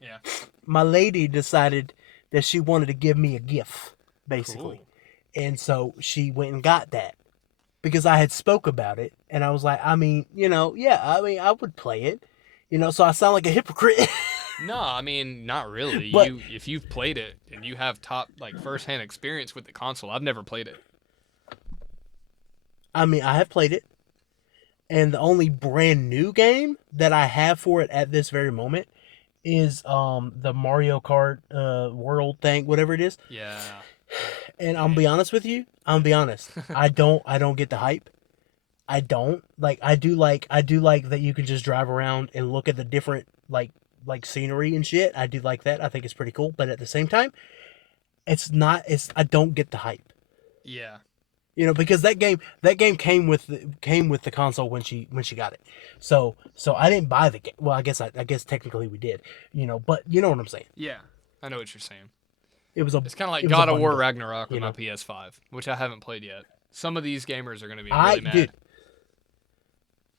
Yeah. my lady decided that she wanted to give me a gift, basically, Cool. and so she went and got that because I had spoke about it, and I was like, I mean, yeah, I mean, I would play it, so I sound like a hypocrite, No, I mean, not really. but If you've played it and you have top like first-hand experience with the console, I've never played it. I mean, I have played it, and the only brand new game that I have for it at this very moment is the Mario Kart World thing, whatever it is. Yeah. And I'm gonna be honest with you. I'm gonna be honest. I don't get the hype. I don't like. I do like that you can just drive around and look at the different like scenery and shit. I do like that. I think it's pretty cool. But at the same time, it's not. It's I don't get the hype. Yeah. Because that game came with the console when she got it. So I didn't buy the game. Well, I guess technically we did. But you know what I'm saying. Yeah. I know what you're saying. It was a It's kind of it like was a God of War bundle. Ragnarok with You my know. PS5, which I haven't played yet. Some of these gamers are going to be I really mad. dude,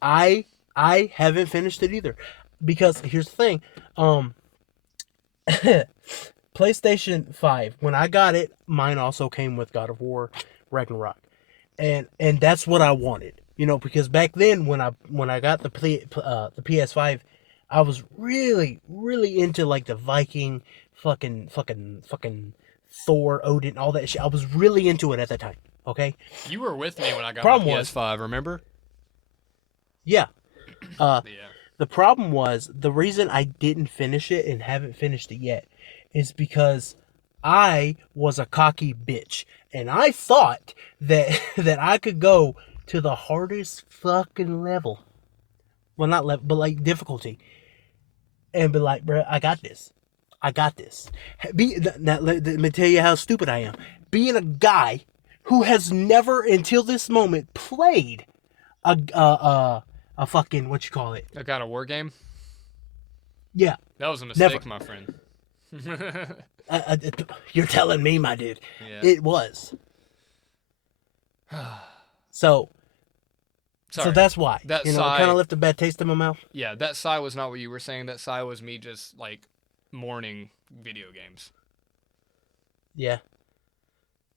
I haven't finished it either, because here's the thing. PlayStation 5, when I got it, mine also came with God of War Ragnarok. And that's what I wanted. Because back then when I got the PS5, I was really really into like the Viking fucking Thor, Odin, all that shit. I was really into it at the time. Okay? You were with me when I got my Problem was, PS5, remember? yeah. Uh Yeah. the problem was, the reason I didn't finish it and haven't finished it yet is because I was a cocky bitch, and I thought that that I could go to the hardest fucking level. Well, not level, but like difficulty, and be like, "Bruh, I got this. I got this." Now, let me tell you how stupid I am. Being a guy who has never until this moment played a fucking, what you call it? I got a war game. Yeah, That was a never. mistake, my friend. Uh, uh, you're telling me, my dude. Yeah. It was. So Sorry. that's why. That It kind sigh, of left a bad taste in my mouth. yeah, that sigh was not what you were saying. That sigh was me just like mourning video games. Yeah.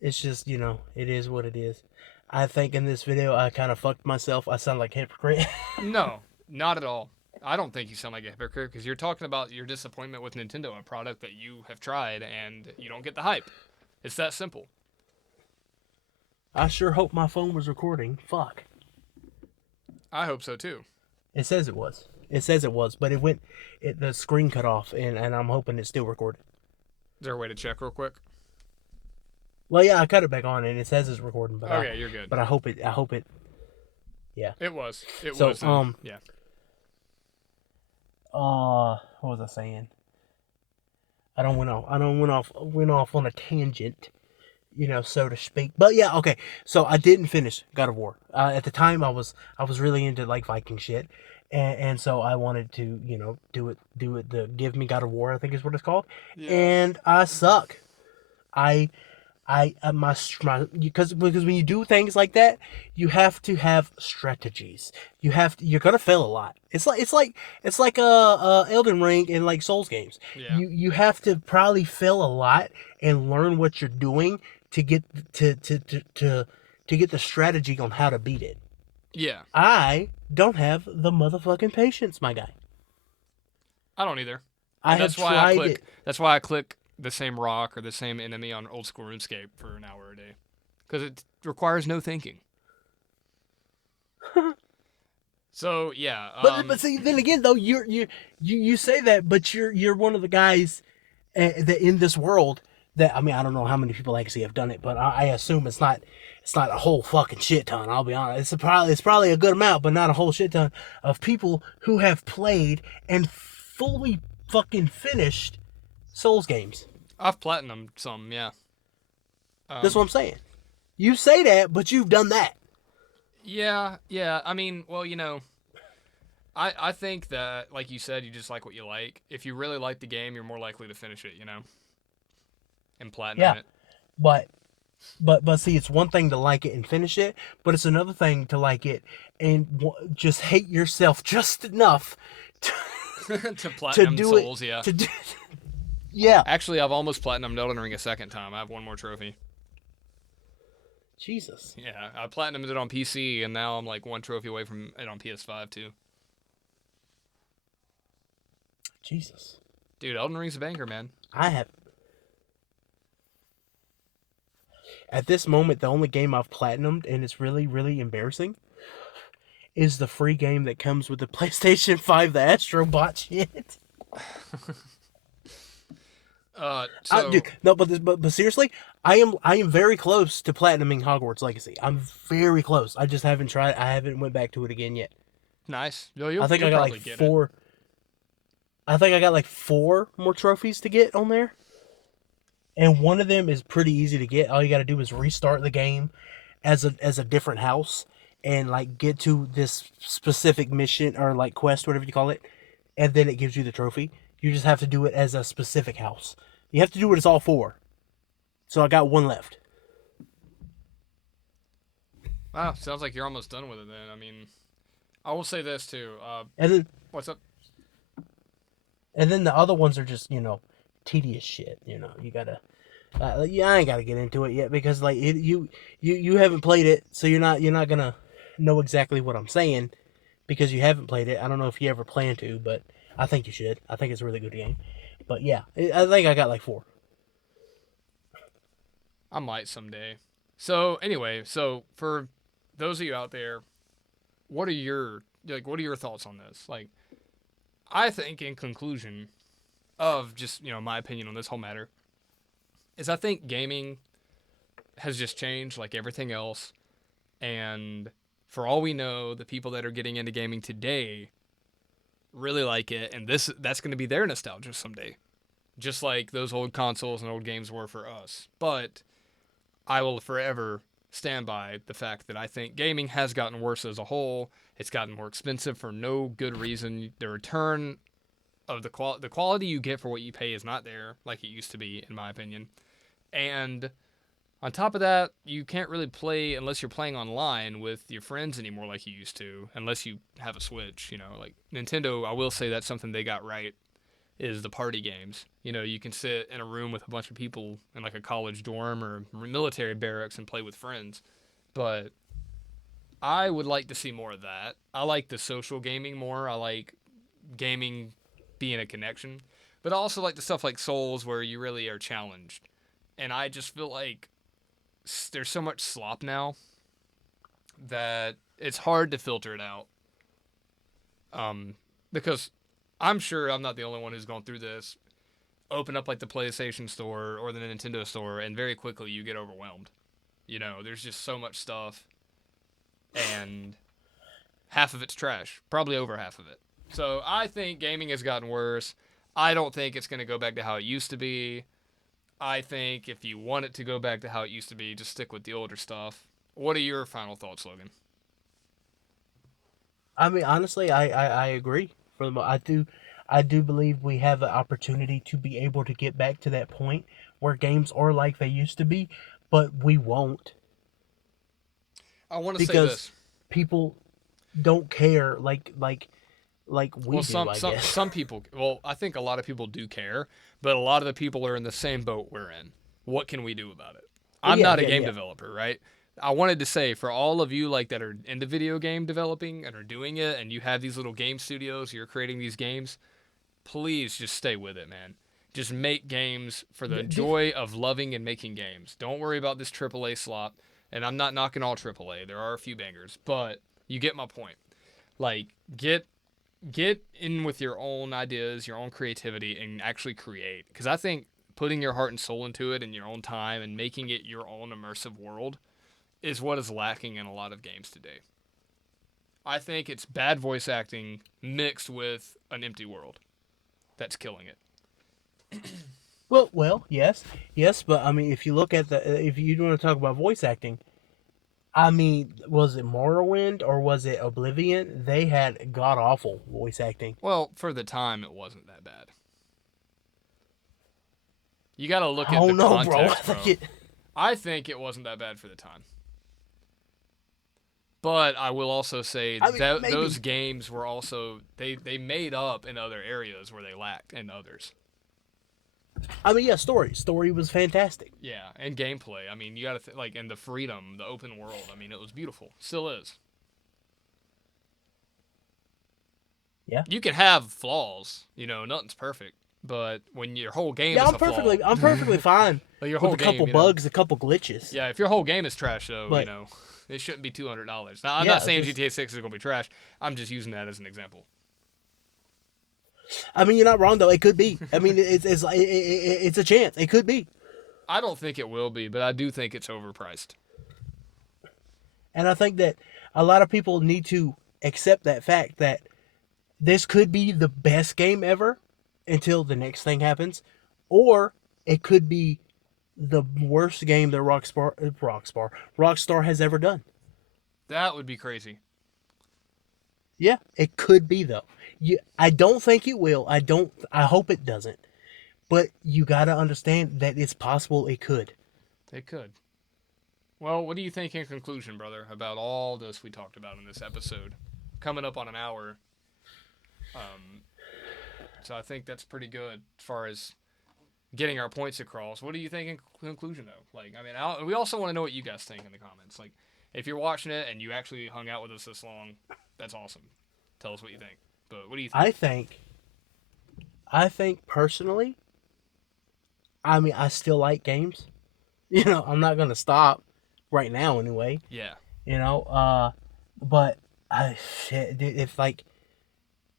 It's just, it is what it is. I think in this video I kind of fucked myself. I sound like a hypocrite. No, not at all. I don't think you sound like a hypocrite because you're talking about your disappointment with Nintendo, a product that you have tried and you don't get the hype. It's that simple. I sure hope my phone was recording. Fuck. I hope so too. It says it was. It says it was, but the screen cut off, and I'm hoping it's still recorded. Is there a way to check real quick? Well, yeah, I cut it back on, and it says it's recording, but Okay, you're good. I hope it. Yeah. It was. It So, was. Yeah. what was I saying? I don't went off on a tangent, so to speak. But yeah, okay. So I didn't finish God of War. At the time, I was really into like Viking shit, and so I wanted to do it the Give Me God of War, I think is what it's called. Yeah. And I suck. My because when you do things like that, you have to have strategies. You're gonna fail a lot. It's like Elden Ring and like Souls games. Yeah. You have to probably fail a lot and learn what you're doing to get to get the strategy on how to beat it. Yeah. I don't have the motherfucking patience, my guy. I don't either. I And have tried it. That's why I click the same rock or the same enemy on old school RuneScape for an hour a day, because it requires no thinking. So yeah. But see, then again though, you say that, but you're one of the guys that in this world that, I mean, I don't know how many people actually have done it, but I assume it's not a whole fucking shit ton. I'll be honest. It's probably a good amount, but not a whole shit ton of people who have played and fully fucking finished Souls games. I've platinumed some. Yeah. That's what I'm saying. You say that, but you've done that. Yeah, yeah. I mean, well, I think that, like you said, you just like what you like. If you really like the game, you're more likely to finish it, and platinum Yeah. it. But but see, it's one thing to like it and finish it, but it's another thing to like it and just hate yourself just enough to, To to platinum do it. souls, yeah. To do, yeah. Actually, I've almost platinumed Elden Ring a second time. I have one more trophy. Jesus. Yeah, I platinumed it on PC, and now I'm like one trophy away from it on PS5 too. Jesus. Dude, Elden Ring's a banger, man. I have. At this moment, the only game I've platinumed, and it's really, really embarrassing, is the free game that comes with the PlayStation 5, the Astro Bot shit. So Dude, no, but seriously, I am very close to platinuming Hogwarts Legacy. I'm very close. I just haven't tried. I haven't went back to it again yet. nice. Yo, I think you'll I got probably like get it. four. I think I got like four more trophies to get on there, and one of them is pretty easy to get. All you got to do is restart the game as a different house and like get to this specific mission or like quest, whatever you call it, and then it gives you the trophy. You just have to do it as a specific house. You have to do it as all four. So I got one left. Wow, sounds like you're almost done with it then. I mean, I will say this too. And then What's up? the other ones are just, tedious shit, You got to yeah, I ain't got to get into it yet because like you haven't played it, so you're not going to know exactly what I'm saying because you haven't played it. I don't know if you ever plan to, but I think you should. I think it's a really good game. But yeah, I think I got like four. I might someday. So anyway, so for those of you out there, what are your thoughts on this? Like, I think in conclusion of just my opinion on this whole matter is I think gaming has just changed like everything else, and for all we know, the people that are getting into gaming today really like it, and that's going to be their nostalgia someday, just like those old consoles and old games were for us. But I will forever stand by the fact that I think gaming has gotten worse as a whole. It's gotten more expensive for no good reason. The return of the quality you get for what you pay is not there like it used to be, in my opinion. And on top of that, you can't really play unless you're playing online with your friends anymore like you used to, unless you have a Switch. Like Nintendo, I will say that's something they got right is the party games. You can sit in a room with a bunch of people in like a college dorm or military barracks and play with friends. But I would like to see more of that. I like the social gaming more. I like gaming being a connection. But I also like the stuff like Souls where you really are challenged. And I just feel like there's so much slop now that it's hard to filter it out. Because I'm sure I'm not the only one who's gone through this. Open up like the PlayStation Store or the Nintendo Store, and very quickly you get overwhelmed. There's just so much stuff, and half of it's trash. Probably over half of it. So I think gaming has gotten worse. I don't think it's going to go back to how it used to be. I think if you want it to go back to how it used to be, just stick with the older stuff. What are your final thoughts, Logan? I mean, honestly, I agree. I do believe we have an opportunity to be able to get back to that point where games are like they used to be, but we won't I want to say because this. people don't care like we Well, do, some I some guess. some people. Well, I think a lot of people do care, but a lot of the people are in the same boat we're in. What can we do about it? Well, I'm yeah, not a yeah, game yeah. developer, right? I wanted to say for all of you like that are into video game developing and are doing it, and you have these little game studios, you're creating these games. Please just stay with it, man. Just make games for the D- joy of loving and making games. Don't worry about this AAA slop. And I'm not knocking all AAA. There are a few bangers, but you get my point. Like get in with your own ideas, your own creativity, and actually create. Because I think putting your heart and soul into it in your own time and making it your own immersive world is what is lacking in a lot of games today. I think it's bad voice acting mixed with an empty world that's killing it. well, yes, yes, but I mean, if you look at if you want to talk about voice acting, I mean, was it Morrowind or was it Oblivion? They had god awful voice acting. Well, for the time, it wasn't that bad. You got to look I at the don't know, bro. I context, think bro. it. I think it wasn't that bad for the time. But I will also say I mean, that maybe. those games were also they made up in other areas where they lacked in others. I mean, yeah, story was fantastic. Yeah, and gameplay. I mean, you got to like, and the freedom, the open world. I mean, it was beautiful. Still is. Yeah. You can have flaws. You know, nothing's perfect. But when your whole game Yeah, is a flaw, I'm perfectly fine like your with whole a couple game, you know, bugs, a couple glitches. yeah, if your whole game is trash, though, you But know, it shouldn't be $200. Now, I'm yeah, not saying just GTA 6 is gonna be trash. I'm just using that as an example. I mean, you're not wrong though. It could be. I mean, it's a chance. It could be. I don't think it will be, but I do think it's overpriced. And I think that a lot of people need to accept that fact that this could be the best game ever until the next thing happens, or it could be the worst game that Rockstar has ever done. That would be crazy. Yeah, it could be though. I don't think it will. I hope it doesn't. But you got to understand that it's possible it could. They could. Well, what do you think in conclusion, brother, about all this we talked about in this episode? Coming up on an hour. So I think that's pretty good as far as getting our points across. What do you think in conclusion, though? Like, I mean, we also want to know what you guys think in the comments. Like, if you're watching it and you actually hung out with us this long, that's awesome. Tell us what you think. But what do you think? I think personally, I mean, I still like games. You know, I'm not gonna stop right now anyway. Yeah. You know, but I shit, dude, if like,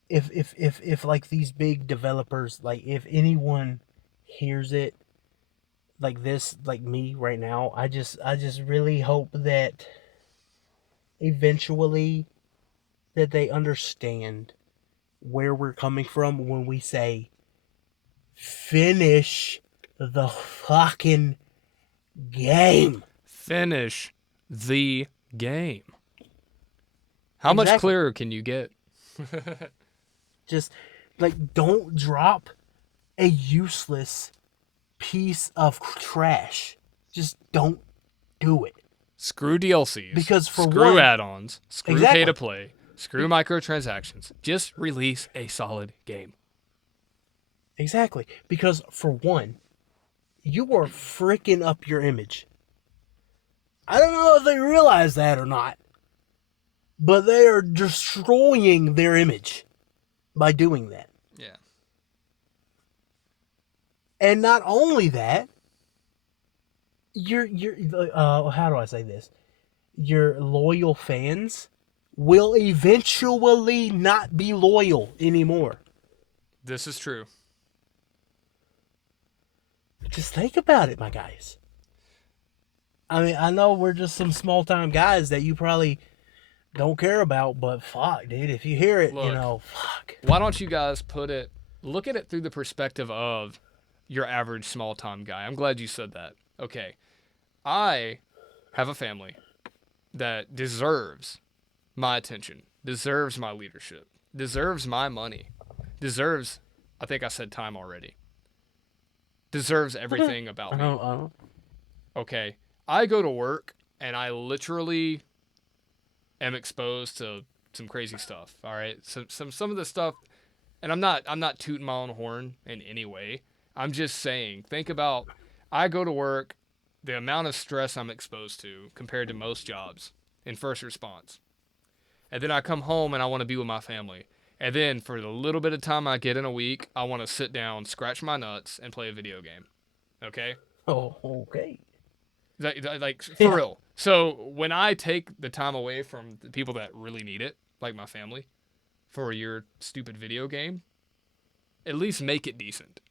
if like these big developers, like if anyone hears it like this, like me right now, I just really hope that eventually that they understand where we're coming from when we say finish the fucking game. Finish the game. How much clearer can you get? Just like don't drop a useless piece of trash. Just don't do it. Screw DLCs. Because for screw one, add-ons. Screw exactly. pay to play. Screw microtransactions. Just release a solid game. Exactly. Because for one, you are freaking up your image. I don't know if they realize that or not, but they are destroying their image by doing that. Yeah. And not only that, you're how do I say this? Your loyal fans will eventually not be loyal anymore. This is true. Just think about it, my guys. I mean, I know we're just some small time guys that you probably don't care about, but fuck, dude, if you hear it, Look, you know, fuck. Why don't you guys look at it through the perspective of your average small time guy? I'm glad you said that. Okay. I have a family that deserves my attention, deserves my leadership, deserves my money, deserves, I think I said time already, deserves everything about me. Okay. I go to work and I literally am exposed to some crazy stuff. All right. So some of the stuff, and I'm not tooting my own horn in any way. I'm just saying, think about, I go to work, the amount of stress I'm exposed to compared to most jobs in first response. And then I come home and I want to be with my family. And then for the little bit of time I get in a week, I want to sit down, scratch my nuts, and play a video game. Okay? Oh, okay. Like, for real. So when I take the time away from the people that really need it, like my family, for your stupid video game, at least make it decent.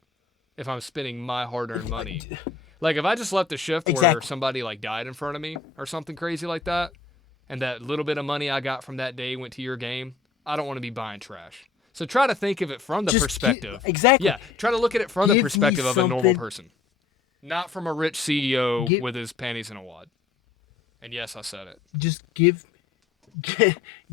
If I'm spending my hard-earned money. Like, if I just left the shift where somebody, like, died in front of me or something crazy like that, and that little bit of money I got from that day went to your game, I don't want to be buying trash. So try to think of it from the perspective. Exactly. Yeah, try to look at it from the perspective of a normal person. Not from a rich CEO with his panties in a wad. And yes, I said it. Just give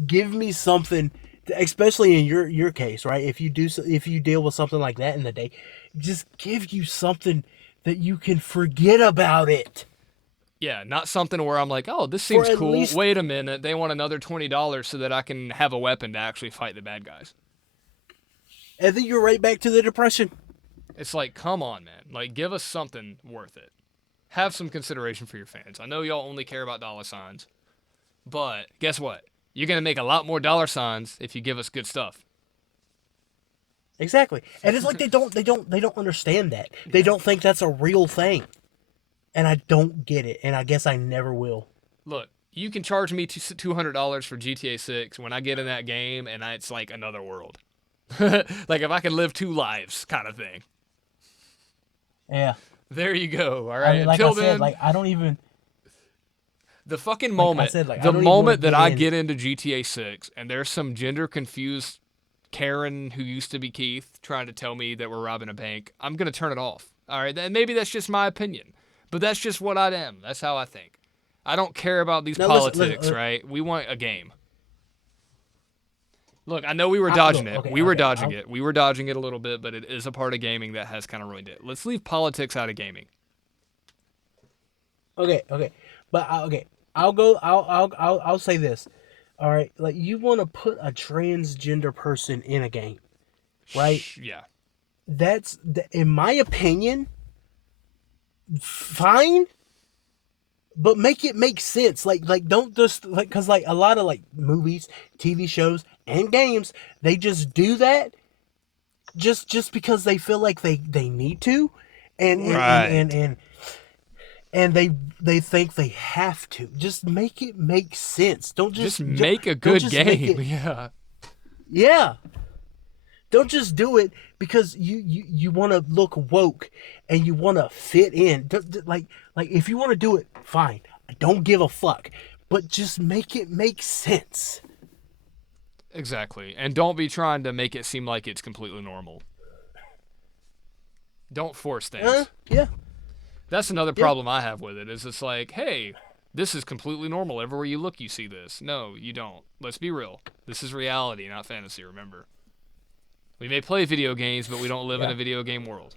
me something, especially in your case, right? If you deal with something like that in the day, just give you something that you can forget about it. Yeah, not something where I'm like, oh, this For seems at cool. least Wait a minute, they want another $20 so that I can have a weapon to actually fight the bad guys. and then you're right back to the depression. It's like, come on, man. Like, give us something worth it. Have some consideration for your fans. I know y'all only care about dollar signs, but guess what? You're gonna make a lot more dollar signs if you give us good stuff. Exactly. And it's like they don't understand that. They don't think that's a real thing. And I don't get it, and I guess I never will. Look, you can charge me $200 for GTA 6 when I get in that game, and it's like another world. Like if I could live two lives, kind of thing. Yeah. There you go. All I right. mean, like Until I said, then, like I don't even the fucking like I moment, said, like I the don't even wanna moment that get I in. get into GTA 6, and there's some gender confused Karen who used to be Keith trying to tell me that we're robbing a bank, I'm gonna turn it off. All right. And maybe that's just my opinion, but that's just what I am. That's how I think. I don't care about these Now, politics, listen, right? We want a game. Look, I know we were dodging look, it. okay, We were okay, dodging it. We were dodging it a little bit, but it is a part of gaming that has kind of ruined it. Let's leave politics out of gaming. Okay, okay, but okay, I'll say this. All right, like you want to put a transgender person in a game, right? Yeah. In my opinion, fine, but make it make sense. Like don't just like because like a lot of like movies, TV shows, and games, they just do that just because they feel like they need to, and and and and, Right. and and they think they have to. Just make it make sense. Just make a don't good just make game. it. Yeah. Yeah, don't just do it because you want to look woke and you want to fit in. Like if you want to do it, fine. I don't give a fuck, but just make it make sense. Exactly. And don't be trying to make it seem like it's completely normal. Don't force things. Yeah. That's another Yeah. problem I have with it. Is it's like, hey, this is completely normal. Everywhere you look, you see this. No, you don't. Let's be real. This is reality, not fantasy. Remember. We may play video games, but we don't live in Yeah. a video game world.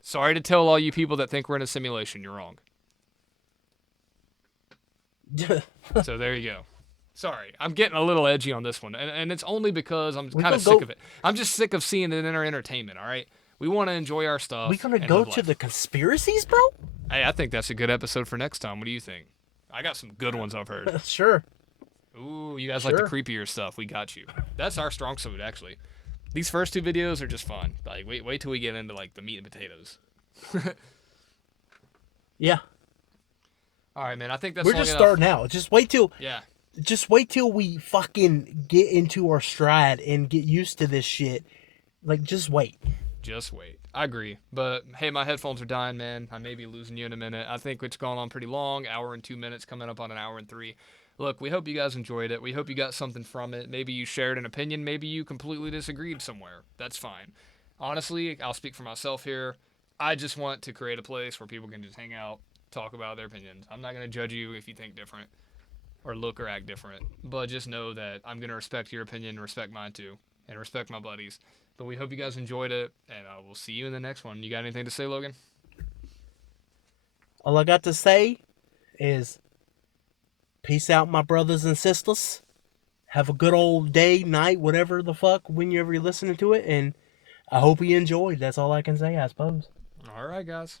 Sorry to tell all you people that think we're in a simulation. You're wrong. So there you go. Sorry, I'm getting a little edgy on this one, and it's only because I'm We kind gonna of sick go- of it. I'm just sick of seeing it in our entertainment. All right, we want to enjoy our stuff. We gonna and go live to life. the conspiracies, bro? Hey, I think that's a good episode for next time. What do you think? I got some good ones I've heard. Sure. Ooh, you guys like the Sure. creepier stuff? We got you. That's our strong suit, actually. These first two videos are just fun. Like, wait till we get into like the meat and potatoes. Yeah. All right, man. I think that's We're long just enough. starting out. Just wait till we fucking get into our stride and get used to this shit. Like, just wait. Just wait. I agree. But hey, my headphones are dying, man. I may be losing you in a minute. I think it's gone on pretty long. Hour and 2 minutes, coming up on an hour and 3. Look, we hope you guys enjoyed it. We hope you got something from it. Maybe you shared an opinion. Maybe you completely disagreed somewhere. That's fine. Honestly, I'll speak for myself here. I just want to create a place where people can just hang out, talk about their opinions. I'm not going to judge you if you think different or look or act different. But just know that I'm going to respect your opinion, respect mine too, and respect my buddies. But we hope you guys enjoyed it, and we'll see you in the next one. You got anything to say, Logan? All I got to say is peace out, my brothers and sisters. Have a good old day, night, whatever the fuck, whenever you're listening to it. And I hope you enjoyed. That's all I can say, I suppose. All right, guys.